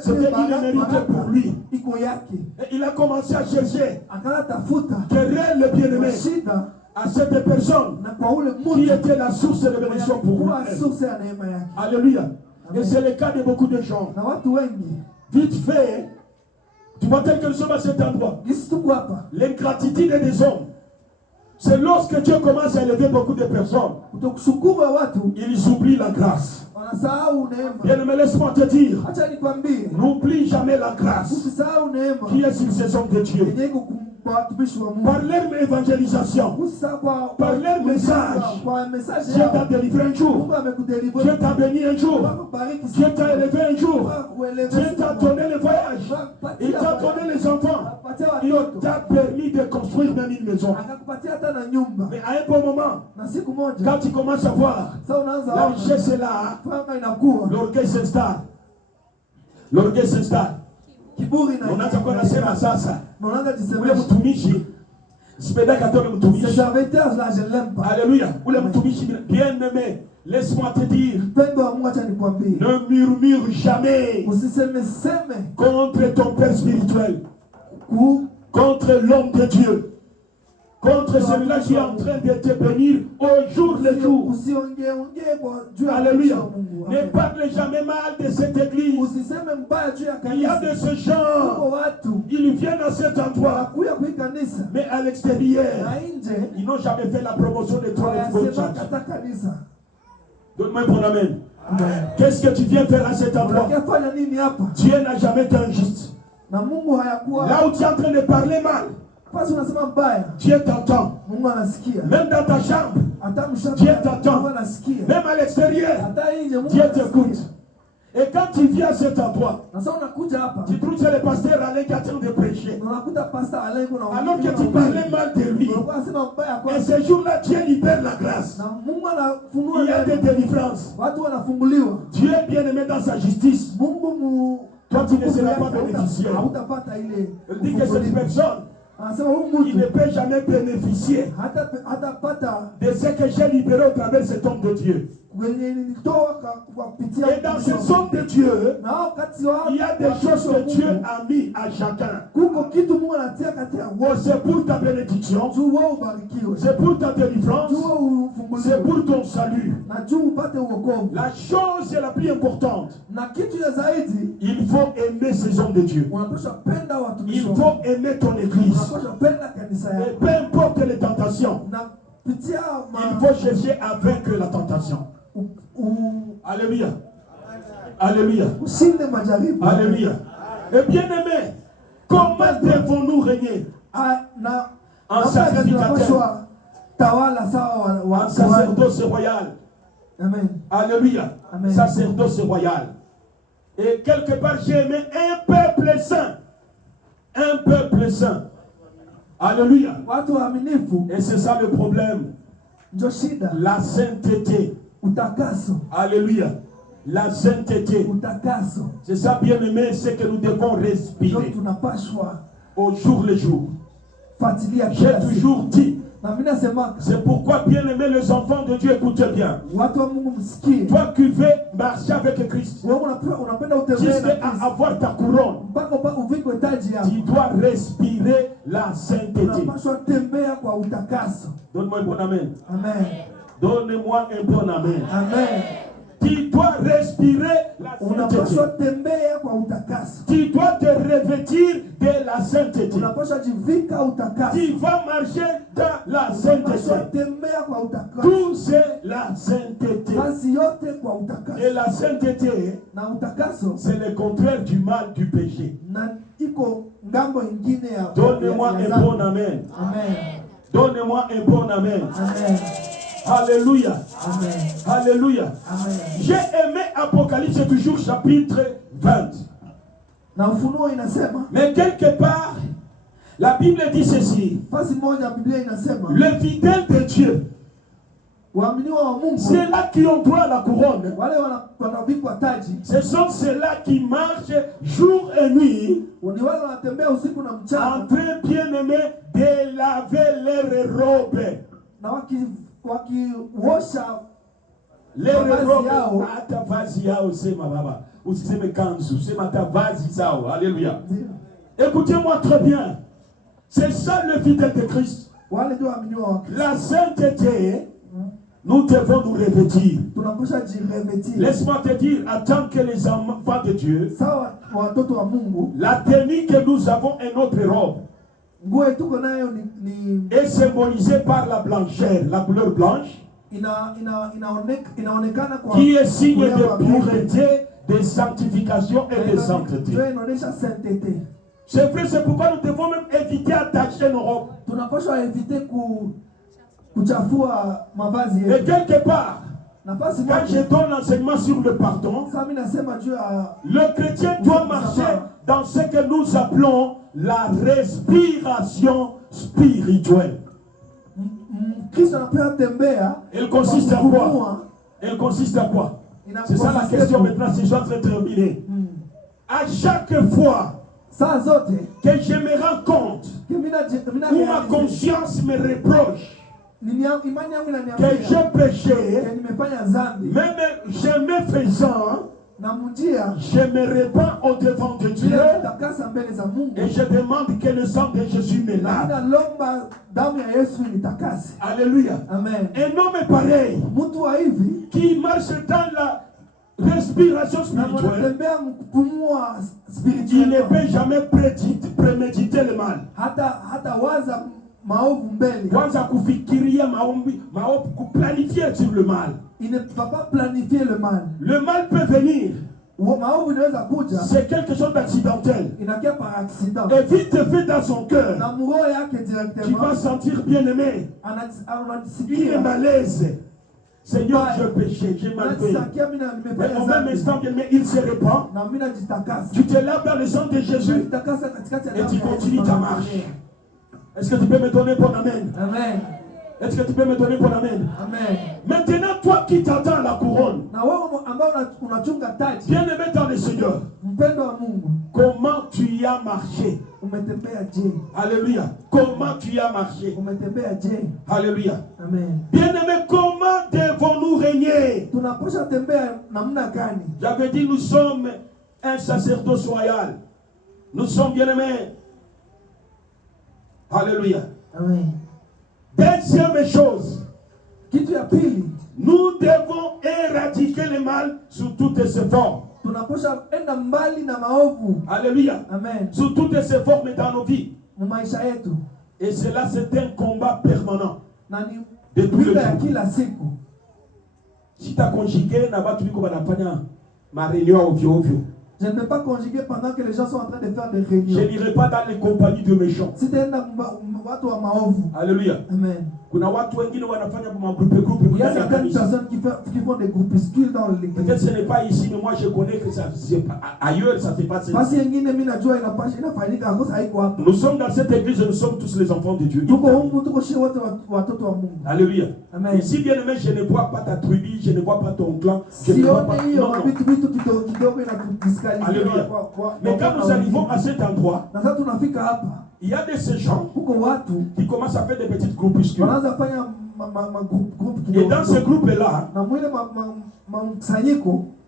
c'était inémérité pour lui. Et il a commencé à chercher querelle le bien-aimé à cette personne qui était la source de bénédiction pour lui. Alléluia. Et c'est le cas de beaucoup de gens. Vite fait, tu vois tel que nous sommes à cet endroit. L'ingratitude des hommes. C'est lorsque Dieu commence à élever beaucoup de personnes, ils oublient la grâce. Bien, mais laisse-moi te dire, n'oublie jamais la grâce qui est sur ces hommes de Dieu. Par leur évangélisation, par leur message, Dieu t'a délivré un jour, Dieu t'a béni un jour, Dieu t'a élevé un jour, Dieu t'a donné le voyage, il t'a donné les enfants, il t'a permis de construire même une maison. Mais à un bon moment, quand tu commences à voir la richesse est là, l'orgueil s'installe. L'orgueil s'installe. Unaanza kwa nasema sasa ule mtumishi sipendaka tole mtumishi. Ce serviteur là je l'aime pas. Alléluia. Ule mtumishi bien aimé, laisse-moi te dire, ne murmure jamais contre ton père spirituel, contre l'homme de Dieu, contre celui-là qui est en train de te bénir au jour le jour. Alléluia. Ne parle jamais mal de cette église. Il y a de ce genre. Ils viennent à cet endroit. Mais à l'extérieur, ils n'ont jamais fait la promotion de toi. Donne-moi un bon amen. Qu'est-ce que tu viens faire à cet endroit? Dieu n'a jamais été injuste. Là où tu es en train de parler mal, Dieu t'entend. Même dans ta chambre, Dieu t'entend. Même à l'extérieur, Dieu t'écoute. Et quand tu viens à cet endroit, tu trouves que le pasteur Alain qui est en train de prêcher. Alors que tu parlais mal de lui. Et ce jour-là, Dieu libère la grâce. Il y a des délivrances. Dieu est bien aimé dans sa justice. Toi, tu ne seras pas bénéficiaire. Il dit que cette personne, il ne peut jamais bénéficier de ce que j'ai libéré au travers de cet homme de Dieu. Et dans ce homme de Dieu, il y a des choses que Dieu a mis à chacun. C'est pour ta bénédiction, c'est pour ta délivrance, c'est pour ton salut. La chose la plus importante, il faut aimer ces hommes de Dieu. Il faut aimer ton église. Et peu importe les tentations, il faut chercher avec la tentation. Alléluia. Alléluia. Alléluia. Et bien aimé, comment devons-nous régner en sacrificateur, en sacerdoce royal? Amen. Alléluia. Amen. Sacerdoce royal. Et quelque part, j'ai aimé un peuple saint. Un peuple saint. Alléluia. Et c'est ça le problème. La sainteté. Alléluia. La sainteté. C'est ça, bien aimé, c'est que nous devons respirer au jour le jour. J'ai toujours dit, c'est pourquoi, bien aimé, les enfants de Dieu, écoutez bien. Toi qui veux marcher avec Christ, jusqu'à avoir ta couronne, tu dois respirer la sainteté. Donne-moi un bon amen. Amen. Donne-moi un bon amen. Amen. Tu dois respirer la sainteté. Tu dois te revêtir de la sainteté. Tu vas marcher dans la sainteté. Tout c'est la sainteté. Et la sainteté, c'est le contraire du mal, du péché. Donne-moi un bon amen. Donne-moi un bon amen. Amen. Alléluia. Amen. Alléluia. Amen. J'ai aimé Apocalypse toujours chapitre 20. Mais quelque part, la Bible dit ceci. Le fidèle de Dieu, c'est là qui ont droit à la couronne. Ce sont ceux-là qui marchent jour et nuit en train, bien aimé, de laver leurs robes. Les robes, hata vazi yao sema baba, usiseme kanzu, sema hata vazi zao. Alléluia. Écoutez-moi très bien. C'est ça le fidèle de Christ. La sainteté, nous devons nous revêtir. Laisse-moi te dire, en tant que les enfants de Dieu, la tenue que nous avons est notre robe. Est symbolisée par la blancheur, la couleur blanche, qui est signe de pureté, de sanctification et de sainteté. C'est vrai, c'est pourquoi nous devons même éviter d'attacher nos robes. Et quelque part, quand je donne l'enseignement sur le pardon, le chrétien doit marcher dans ce que nous appelons la respiration spirituelle. Elle consiste à quoi? Elle consiste à quoi? C'est ça la question maintenant, si je vais terminer. À chaque fois que je me rends compte, où ma conscience me reproche que j'ai péché, même je me faisant, je me répands au devant de Dieu et je demande que le sang de Jésus me lave. Alléluia. Amen. Un homme pareil qui marche dans la respiration spirituelle, il ne peut jamais préméditer le mal. Kwanza kufikiria maombi, planifier sur le mal. Il ne va pas planifier le mal. Le mal peut venir. c'est quelque chose d'accidentel. Et vite fait dans son cœur, tu vas sentir bien-aimé. Il est malaise. Seigneur, je péché, j'ai mal fait. Mais au même instant, bien-aimé, il se répand. Tu te laves dans le sang de Jésus et tu continues ta marche. Est-ce que tu peux me donner bon amen? Amen. Est-ce que tu peux me donner bon amen? Amen. Maintenant, toi qui t'attends la couronne, bien-aimé dans le Seigneur, comment tu y as marché? Alléluia. Comment tu y as marché? Alléluia. Amen. Bien-aimé, comment devons-nous régner? J'avais dit, nous sommes un sacerdoce royal. Nous sommes bien-aimés. Alléluia. Amen. Deuxième chose, nous devons éradiquer le mal sous toutes ses formes. Alléluia. Amen. Sous toutes ses formes dans nos vies. Et cela, c'est un combat permanent. De tous les jours. Si tu as conjugué, ma réunion au vieux. Je ne peux pas conjuguer pendant que les gens sont en train de faire des réunions. Je n'irai pas dans les compagnies de méchants. Alléluia. Amen. Il y a certaines personnes qui font des groupuscules dans l'église. Peut-être ce n'est pas ici, mais moi je connais que ça, ailleurs ça se passe. Nous sommes dans cette église et nous sommes tous les enfants de Dieu. Alléluia. Amen. Ici, bien aimé, je ne vois pas ta tribu, je ne vois pas ton clan. Je ne vois pas... Non. Alléluia. Mais quand nous arrivons à cet endroit, il y a de ces gens qui commencent à faire des petites groupuscules. Et dans ce groupe-là,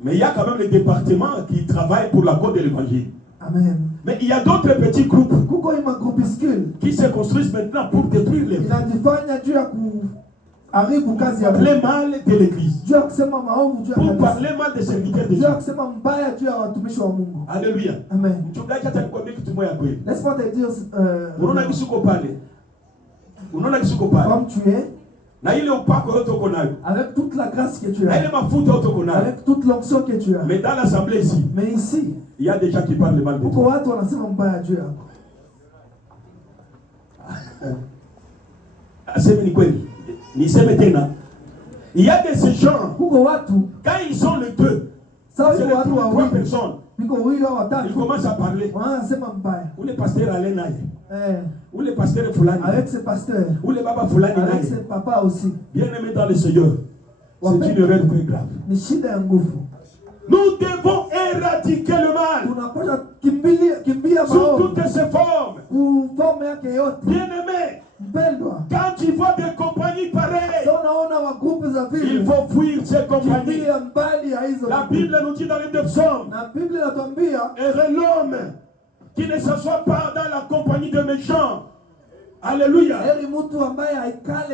mais il y a quand même les départements qui travaillent pour la cause de l'évangile. Amen. Mais il y a d'autres petits groupes qui se construisent maintenant pour détruire les parler mal de l'église. Pour parler mal des serviteurs de Dieu. Alléluia. Amen. Laisse-moi te dire, comme tu es, avec toute la grâce que tu as, avec toute l'onction que tu as. Mais dans l'assemblée ici, il y a des gens qui parlent mal de toi. Il y a de ces gens, quand ils sont les deux, c'est les trois personnes, ils commencent à parler. Où le pasteur Alain Naye, où le pasteur Fulani, avec ses pasteurs, où le baba Fulani Naye, avec ses papas aussi. Bien aimé dans le Seigneur, c'est une erreur très grave. Nous devons éradiquer le mal sous toutes ses formes. Bien aimé, quand tu vois des compagnies pareilles, il faut fuir ces compagnies. La Bible nous dit dans les deux psaumes, heureux l'homme qui ne s'assoit pas dans la compagnie de méchants. Alléluia.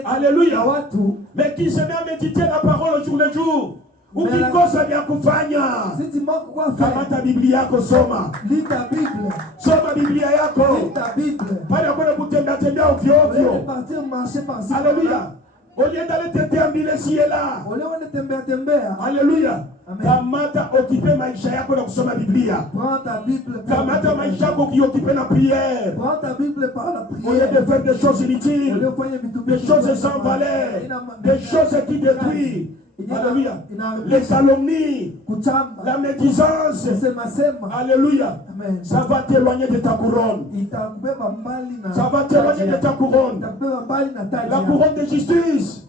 Alléluia. Mais qui se met à méditer la parole au jour le jour. Ukikosa vya kufanya, kamata Biblia yako, soma. Soma Biblia yako. Pale kwa kutembea tembea ovyo ovyo. Alléluia. Au lieu d'aller te déambuler ici et là. Alléluia. Kamata occuper maisha yako na kusoma Biblia. Kamata maisha yako kuoccuper la prière. Au lieu de faire des choses inutiles, des choses sans valeur, des choses qui détruisent. Alléluia. Les calomnies, la médisance. Alléluia. Ça va t'éloigner de ta couronne. Ça va t'éloigner de ta couronne. La couronne de justice.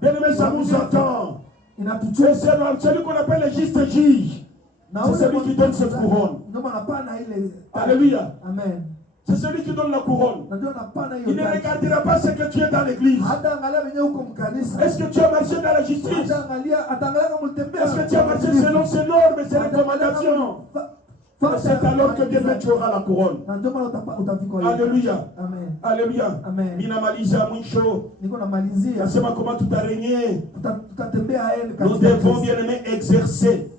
Bien aimé, ça nous entend. C'est celui qu'on appelle le juste juge. C'est celui qui donne cette couronne. Alléluia. Amen. C'est celui qui donne la couronne. Il ne regardera pas ce que tu es dans l'église. Est-ce que tu as marché dans la justice? Est-ce que tu as marché selon ses normes et ses recommandations? C'est alors que Dieu tu auras la couronne. Alléluia. Alléluia. Minamaliza mwisho. Nasema comment tout a régné. Nous devons bien aimer exercer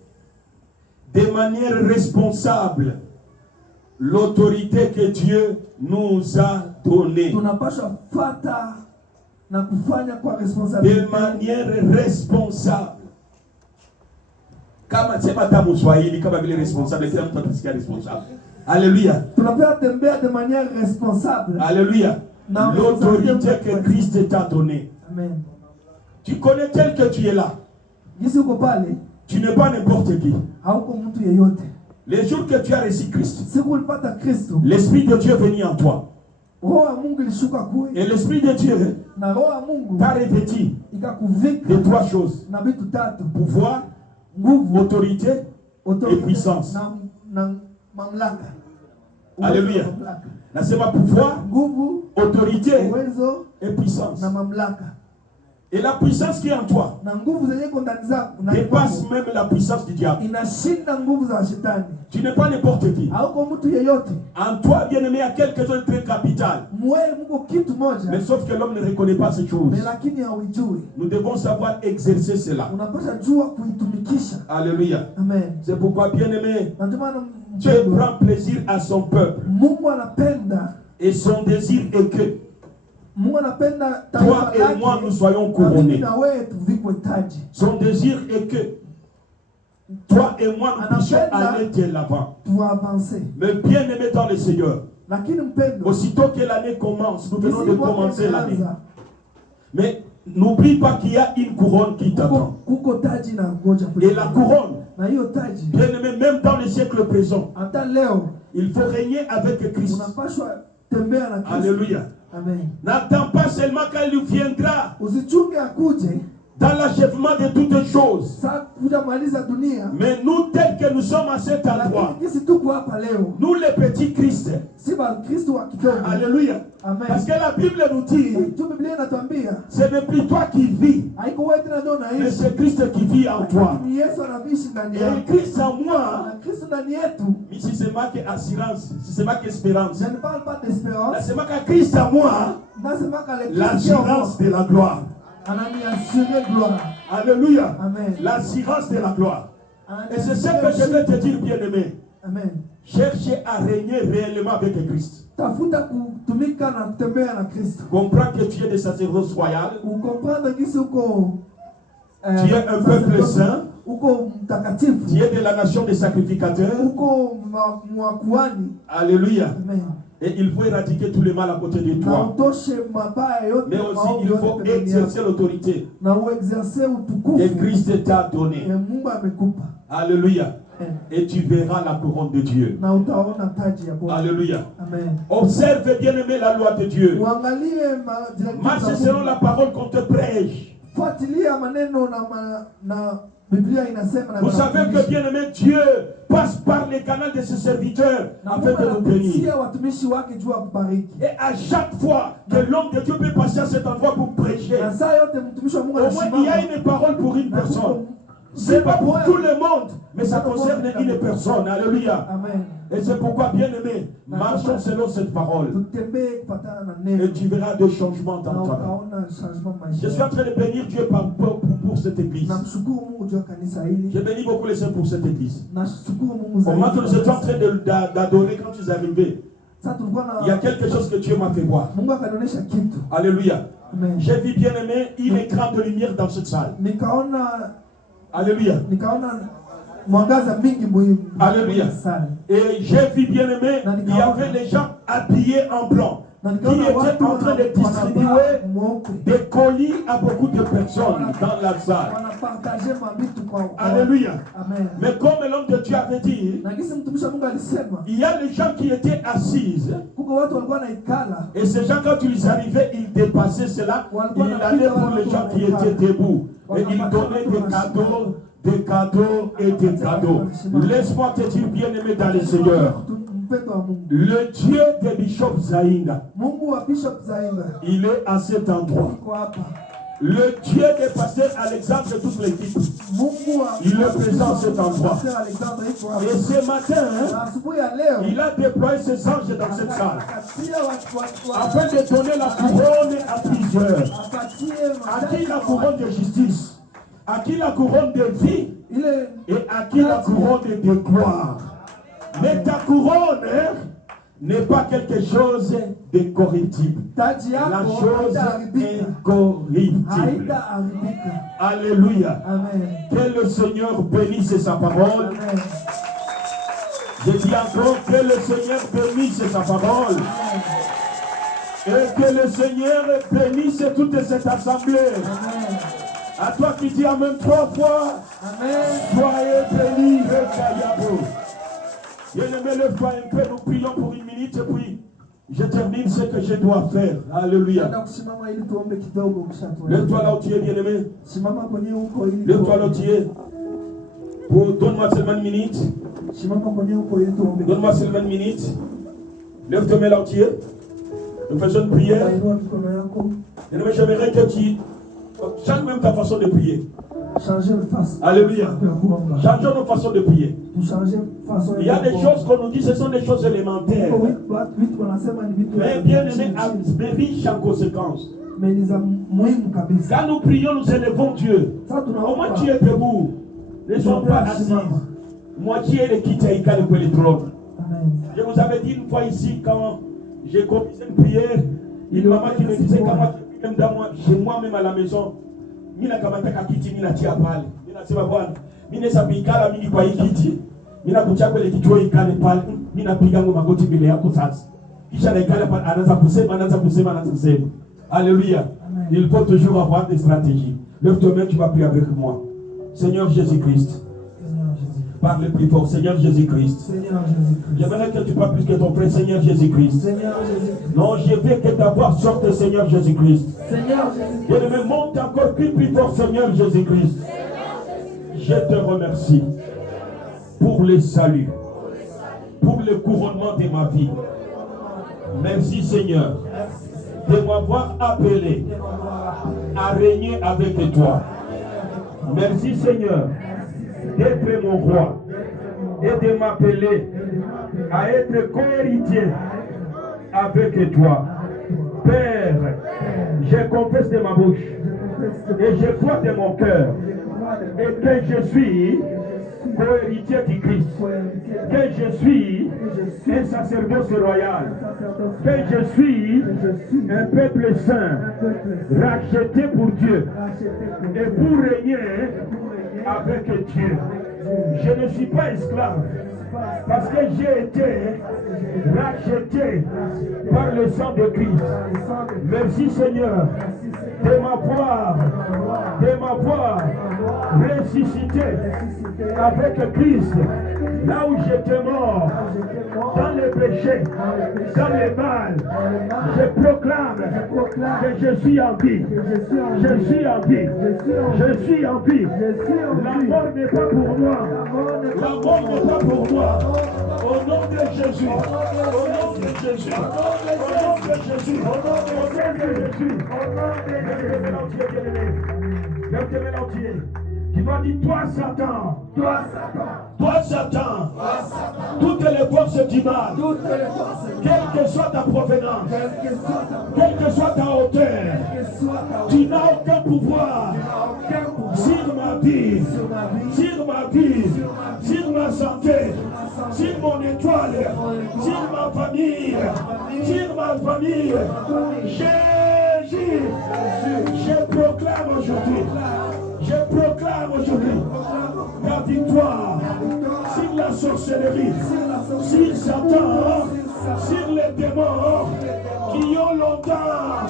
de manière responsable l'autorité que Dieu nous a donnée. De manière responsable. Kama sema tamu Swahili kama vile responsable, kila mtu atasikia responsable. Alléluia. De manière responsable. Alléluia. L'autorité que Christ t'a donnée. Amen. Tu connais tel que tu es là. Tu n'es pas n'importe qui. Les jours que tu as reçu Christ, l'Esprit de Dieu est venu en toi. Et l'Esprit de Dieu t'a revêtu de trois choses: pouvoir, autorité et puissance. Alléluia. C'est ma pouvoir, autorité et puissance. Et la puissance qui est en toi dépasse même la puissance du diable. Tu n'es pas n'importe qui. En toi, bien-aimé, il y a quelque chose de très capital. Mais sauf que l'homme ne reconnaît pas ces choses. Nous devons savoir exercer cela. Alléluia. C'est pourquoi, bien-aimé, Dieu prend plaisir à son peuple. Et son désir est que toi et moi nous soyons couronnés. Son désir est que toi et moi nous puissions aller de l'avant. Mais bien aimé dans le Seigneur, aussitôt que l'année commence, nous venons de commencer l'année. Mais n'oublie pas qu'il y a une couronne qui t'attend. Et la couronne, bien aimé, même dans le siècle présent, il faut régner avec Christ. Alléluia. N'attends pas seulement quand il viendra dans l'achèvement de toutes choses. Mais nous, tels que nous sommes à cet endroit, nous les petits Christ, alléluia. Parce que la Bible nous dit, ce n'est plus toi qui vis, mais c'est Christ qui vit en toi. Et Christ en moi, mais si c'est marqué assurance, si c'est marqué espérance, c'est marqué Christ en moi, l'assurance de la gloire. Alléluia. L'assurance de la gloire. Et c'est ce que je vais te dire, bien-aimé. Cherchez à régner réellement avec Christ. Comprends que tu es des sacerdoce royal. Tu es un peuple saint. Tu es de la nation des sacrificateurs. Alléluia. Et il faut éradiquer tout le mal à côté de toi. Mais aussi il faut exercer l'autorité que Christ t'a donnée. Alléluia. Et tu verras la couronne de Dieu. Alléluia. Observe, bien-aimé, la loi de Dieu. Marche selon la parole qu'on te prêche. Vous savez que, bien-aimé, Dieu passe par les canaux de ses serviteurs afin de nous bénir. Et à chaque fois que l'homme de Dieu peut passer à cet endroit pour prêcher, au moins il y a une parole pour une personne. Ce n'est pas pour tout le monde, mais ça concerne une personne. Alléluia. Et c'est pourquoi, bien-aimé, marchons selon cette parole. Et tu verras des changements dans toi. Je suis en train de bénir Dieu pour cette église. Je bénis beaucoup les saints pour cette église. Au moment que nous étions en train d'adorer quand tu es arrivé, il y a quelque chose que Dieu m'a fait voir. Alléluia. J'ai vu, bien-aimé, un écran de lumière dans cette salle. Alléluia. Alléluia. Et j'ai vu, bien-aimé, il y avait des gens habillés en blanc qui étaient en train de distribuer des colis à beaucoup de personnes dans la salle. Alléluia. Mais comme l'homme de Dieu avait dit, il y a des gens qui étaient assises. Et ces gens, quand ils arrivaient, ils dépassaient cela. Ils allaient pour les gens qui étaient debout. Et ils donnaient des cadeaux et des cadeaux. Laisse-moi te dire, bien-aimé dans le Seigneur, le Dieu de Bishop Zaïnga, il est à cet endroit. Le Dieu de Pasteur Alexandre de toute l'équipe, il est présent à cet endroit. Et ce matin, il a déployé ses anges dans cette salle afin de donner la couronne à plusieurs. À qui la couronne de justice, à qui la couronne de vie et à qui la couronne de gloire. Mais ta couronne, n'est pas quelque chose de corruptible. La chose incorruptible. Alléluia. Amen. Que le Seigneur bénisse sa parole. Amen. Je dis encore que le Seigneur bénisse sa parole. Amen. Et que le Seigneur bénisse toute cette assemblée. Amen. À toi qui dis Amen 3 fois. Amen. Soyez bénis, Rekayabo. Bien-aimé, lève-toi un peu, nous prions pour 1 minute et puis je termine ce que je dois faire. Alléluia. Lève-toi là où tu es, bien-aimé. Lève-toi là où tu es. Donne-moi seulement 1 minute. Donne-moi seulement 1 minute. Lève-toi là où tu es. Nous faisons une prière. Bien-aimé, j'aimerais que tu changes même ta façon de prier. Alléluia. Changeons nos façons de prier. Il y a des choses qu'on nous dit, ce sont des choses élémentaires. Mais bien aimé, riche en conséquences. Quand nous prions, nous élevons Dieu. Au moins tu es debout. Ne sois pas assis. Moitié de qui t'as écalé pour le trône. Je vous avais dit une fois ici, quand j'ai commencé une prière, une maman qui me disait, chez moi-même à la maison, mina kamata kakiti mina tia pale mina sema bwana mina sabikala mimi kwa ikiti mina kuchagua ile kitu ikale pale mina piga magoti mbele yako sasa kisha naikala pale anaanza kusema alléluia. Il faut toujours avoir des stratégies. Lève-toi main, tu vas prier avec moi. Seigneur Jésus-Christ, parle plus fort. Seigneur Jésus-Christ, j'aimerais que tu parles plus que ton frère. Seigneur Jésus-Christ, non, je veux que ta voix sorte, Seigneur Jésus-Christ. Je me monte encore plus fort, Seigneur Jésus-Christ. Je te remercie pour le salut, pour le couronnement de ma vie. Merci, Seigneur, de m'avoir appelé à régner avec toi. Merci, Seigneur, d'être mon roi et de m'appeler à être co-héritier avec toi. Père, je confesse de ma bouche et je crois de mon cœur et que je suis co-héritier du Christ, que je suis un sacerdoce royal, que je suis un peuple saint, racheté pour Dieu et pour régner avec Dieu. Je ne suis pas esclave parce que j'ai été racheté par le sang de Christ. Merci Seigneur de m'avoir ressuscité avec Christ là où j'étais mort, dans le péché, dans le mal. Je proclame que je suis en vie. Je suis en vie. Je suis en vie. La mort n'est pas pour moi. La mort n'est pas pour moi. Au nom de Jésus. Au nom de Jésus. Au nom de Jésus. Au nom de Jésus. Lève-toi l'entier. Tu vas dire, toi Satan, toi Satan, toutes les forces du mal, quelle que soit ta provenance, quelle que soit ta hauteur, tu n'as aucun pouvoir sur ma vie, sur ma vie, sur ma santé, sur mon étoile, sur ma famille, sur ma famille. Jésus, je proclame aujourd'hui. Je proclame aujourd'hui ta victoire sur la sorcellerie, sur Satan, sur les démons qui ont longtemps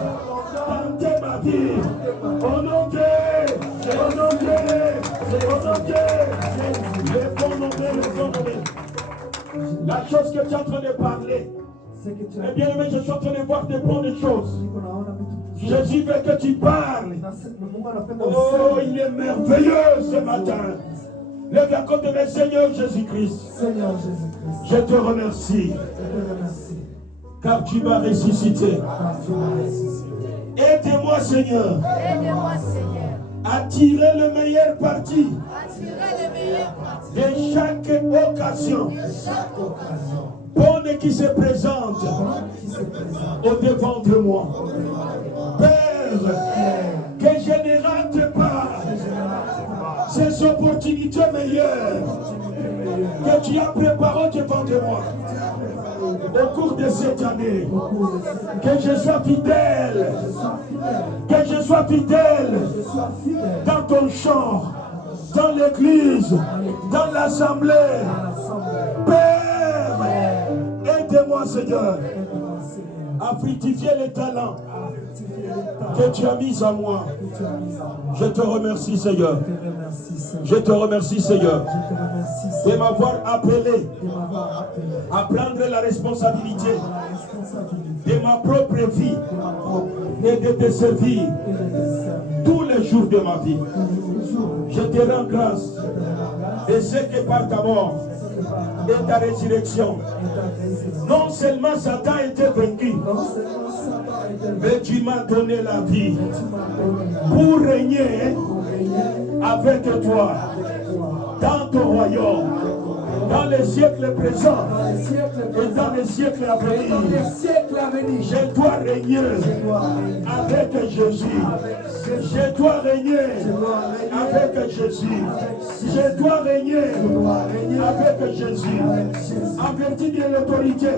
tenté ma vie. Au nom de la chose que tu es en train de parler, eh bien, je suis en train de voir des bonnes choses. Jésus veut que tu parles. Oh, il est merveilleux ce matin. Lève la côte de mes Seigneur Jésus-Christ. Je te remercie. Car tu m'as ressuscité. Aide-moi, Seigneur. À tirer le meilleur parti de chaque occasion bonne qui se présente au devant de moi. Père, que je ne rate pas ces opportunités meilleures que tu as préparées devant de moi. au cours de cette année. Que je sois fidèle. Que je sois fidèle dans ton champ, dans l'église, dans l'assemblée. Père, aide-moi, Seigneur, à fructifier les talents que tu as mis en moi. Je te remercie, Seigneur. Je te remercie, Seigneur, de m'avoir appelé à prendre la responsabilité de ma propre vie et de te servir tous les jours de ma vie. Je te rends grâce de ce que par ta mort et ta résurrection, non seulement Satan a été vaincu, mais tu m'as donné la vie pour régner avec toi dans ton royaume, dans les siècles présents et dans les siècles à venir. Je dois régner avec Jésus. Je dois régner avec Jésus. Je dois régner avec Jésus. En vertu de l'autorité,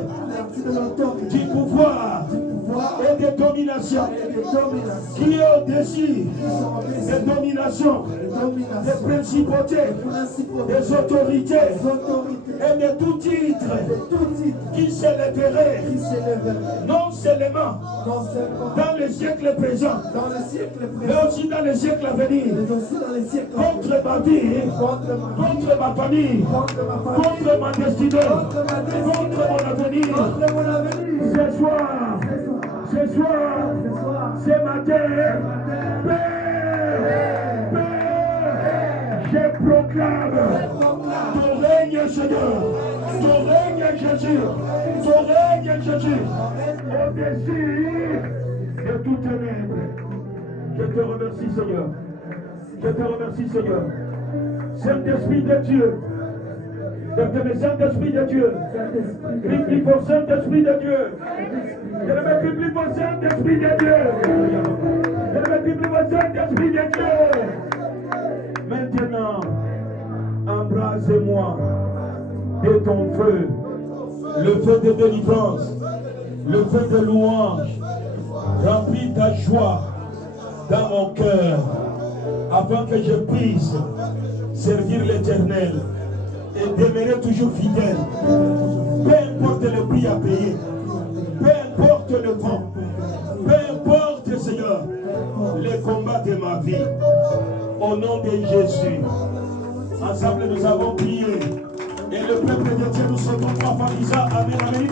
du pouvoir et de domination qui est au-dessus des dominations, des principautés, des autorités et de tout titre qui s'élèverait non seulement dans les siècles présents, mais aussi dans les siècles à venir, contre ma vie, contre ma famille, contre ma destinée, contre mon avenir. Ce soir, ce matin, Père, je proclame ton règne, Seigneur, ton règne, Jésus, ton règne, Jésus, au-dessus de toute ténèbres. Je te remercie, Seigneur. Je te remercie, Seigneur. Saint-Esprit de Dieu, Saint-Esprit de Dieu, prie pour Saint-Esprit de Dieu. Je ne me prie pour Saint-Esprit de Dieu. Je ne me prie pour Saint-Esprit de Dieu. Maintenant, embrase-moi de ton feu, le feu de délivrance, le feu de louange. Remplis ta joie dans mon cœur, afin que je puisse servir l'Éternel et demeurer toujours fidèle. Peu importe le prix à payer, peu importe le vent, peu importe, Seigneur, les combats de ma vie. Au nom de Jésus, ensemble nous avons prié. Et le peuple de Dieu nous sommes trois fois disant Amen, Amen,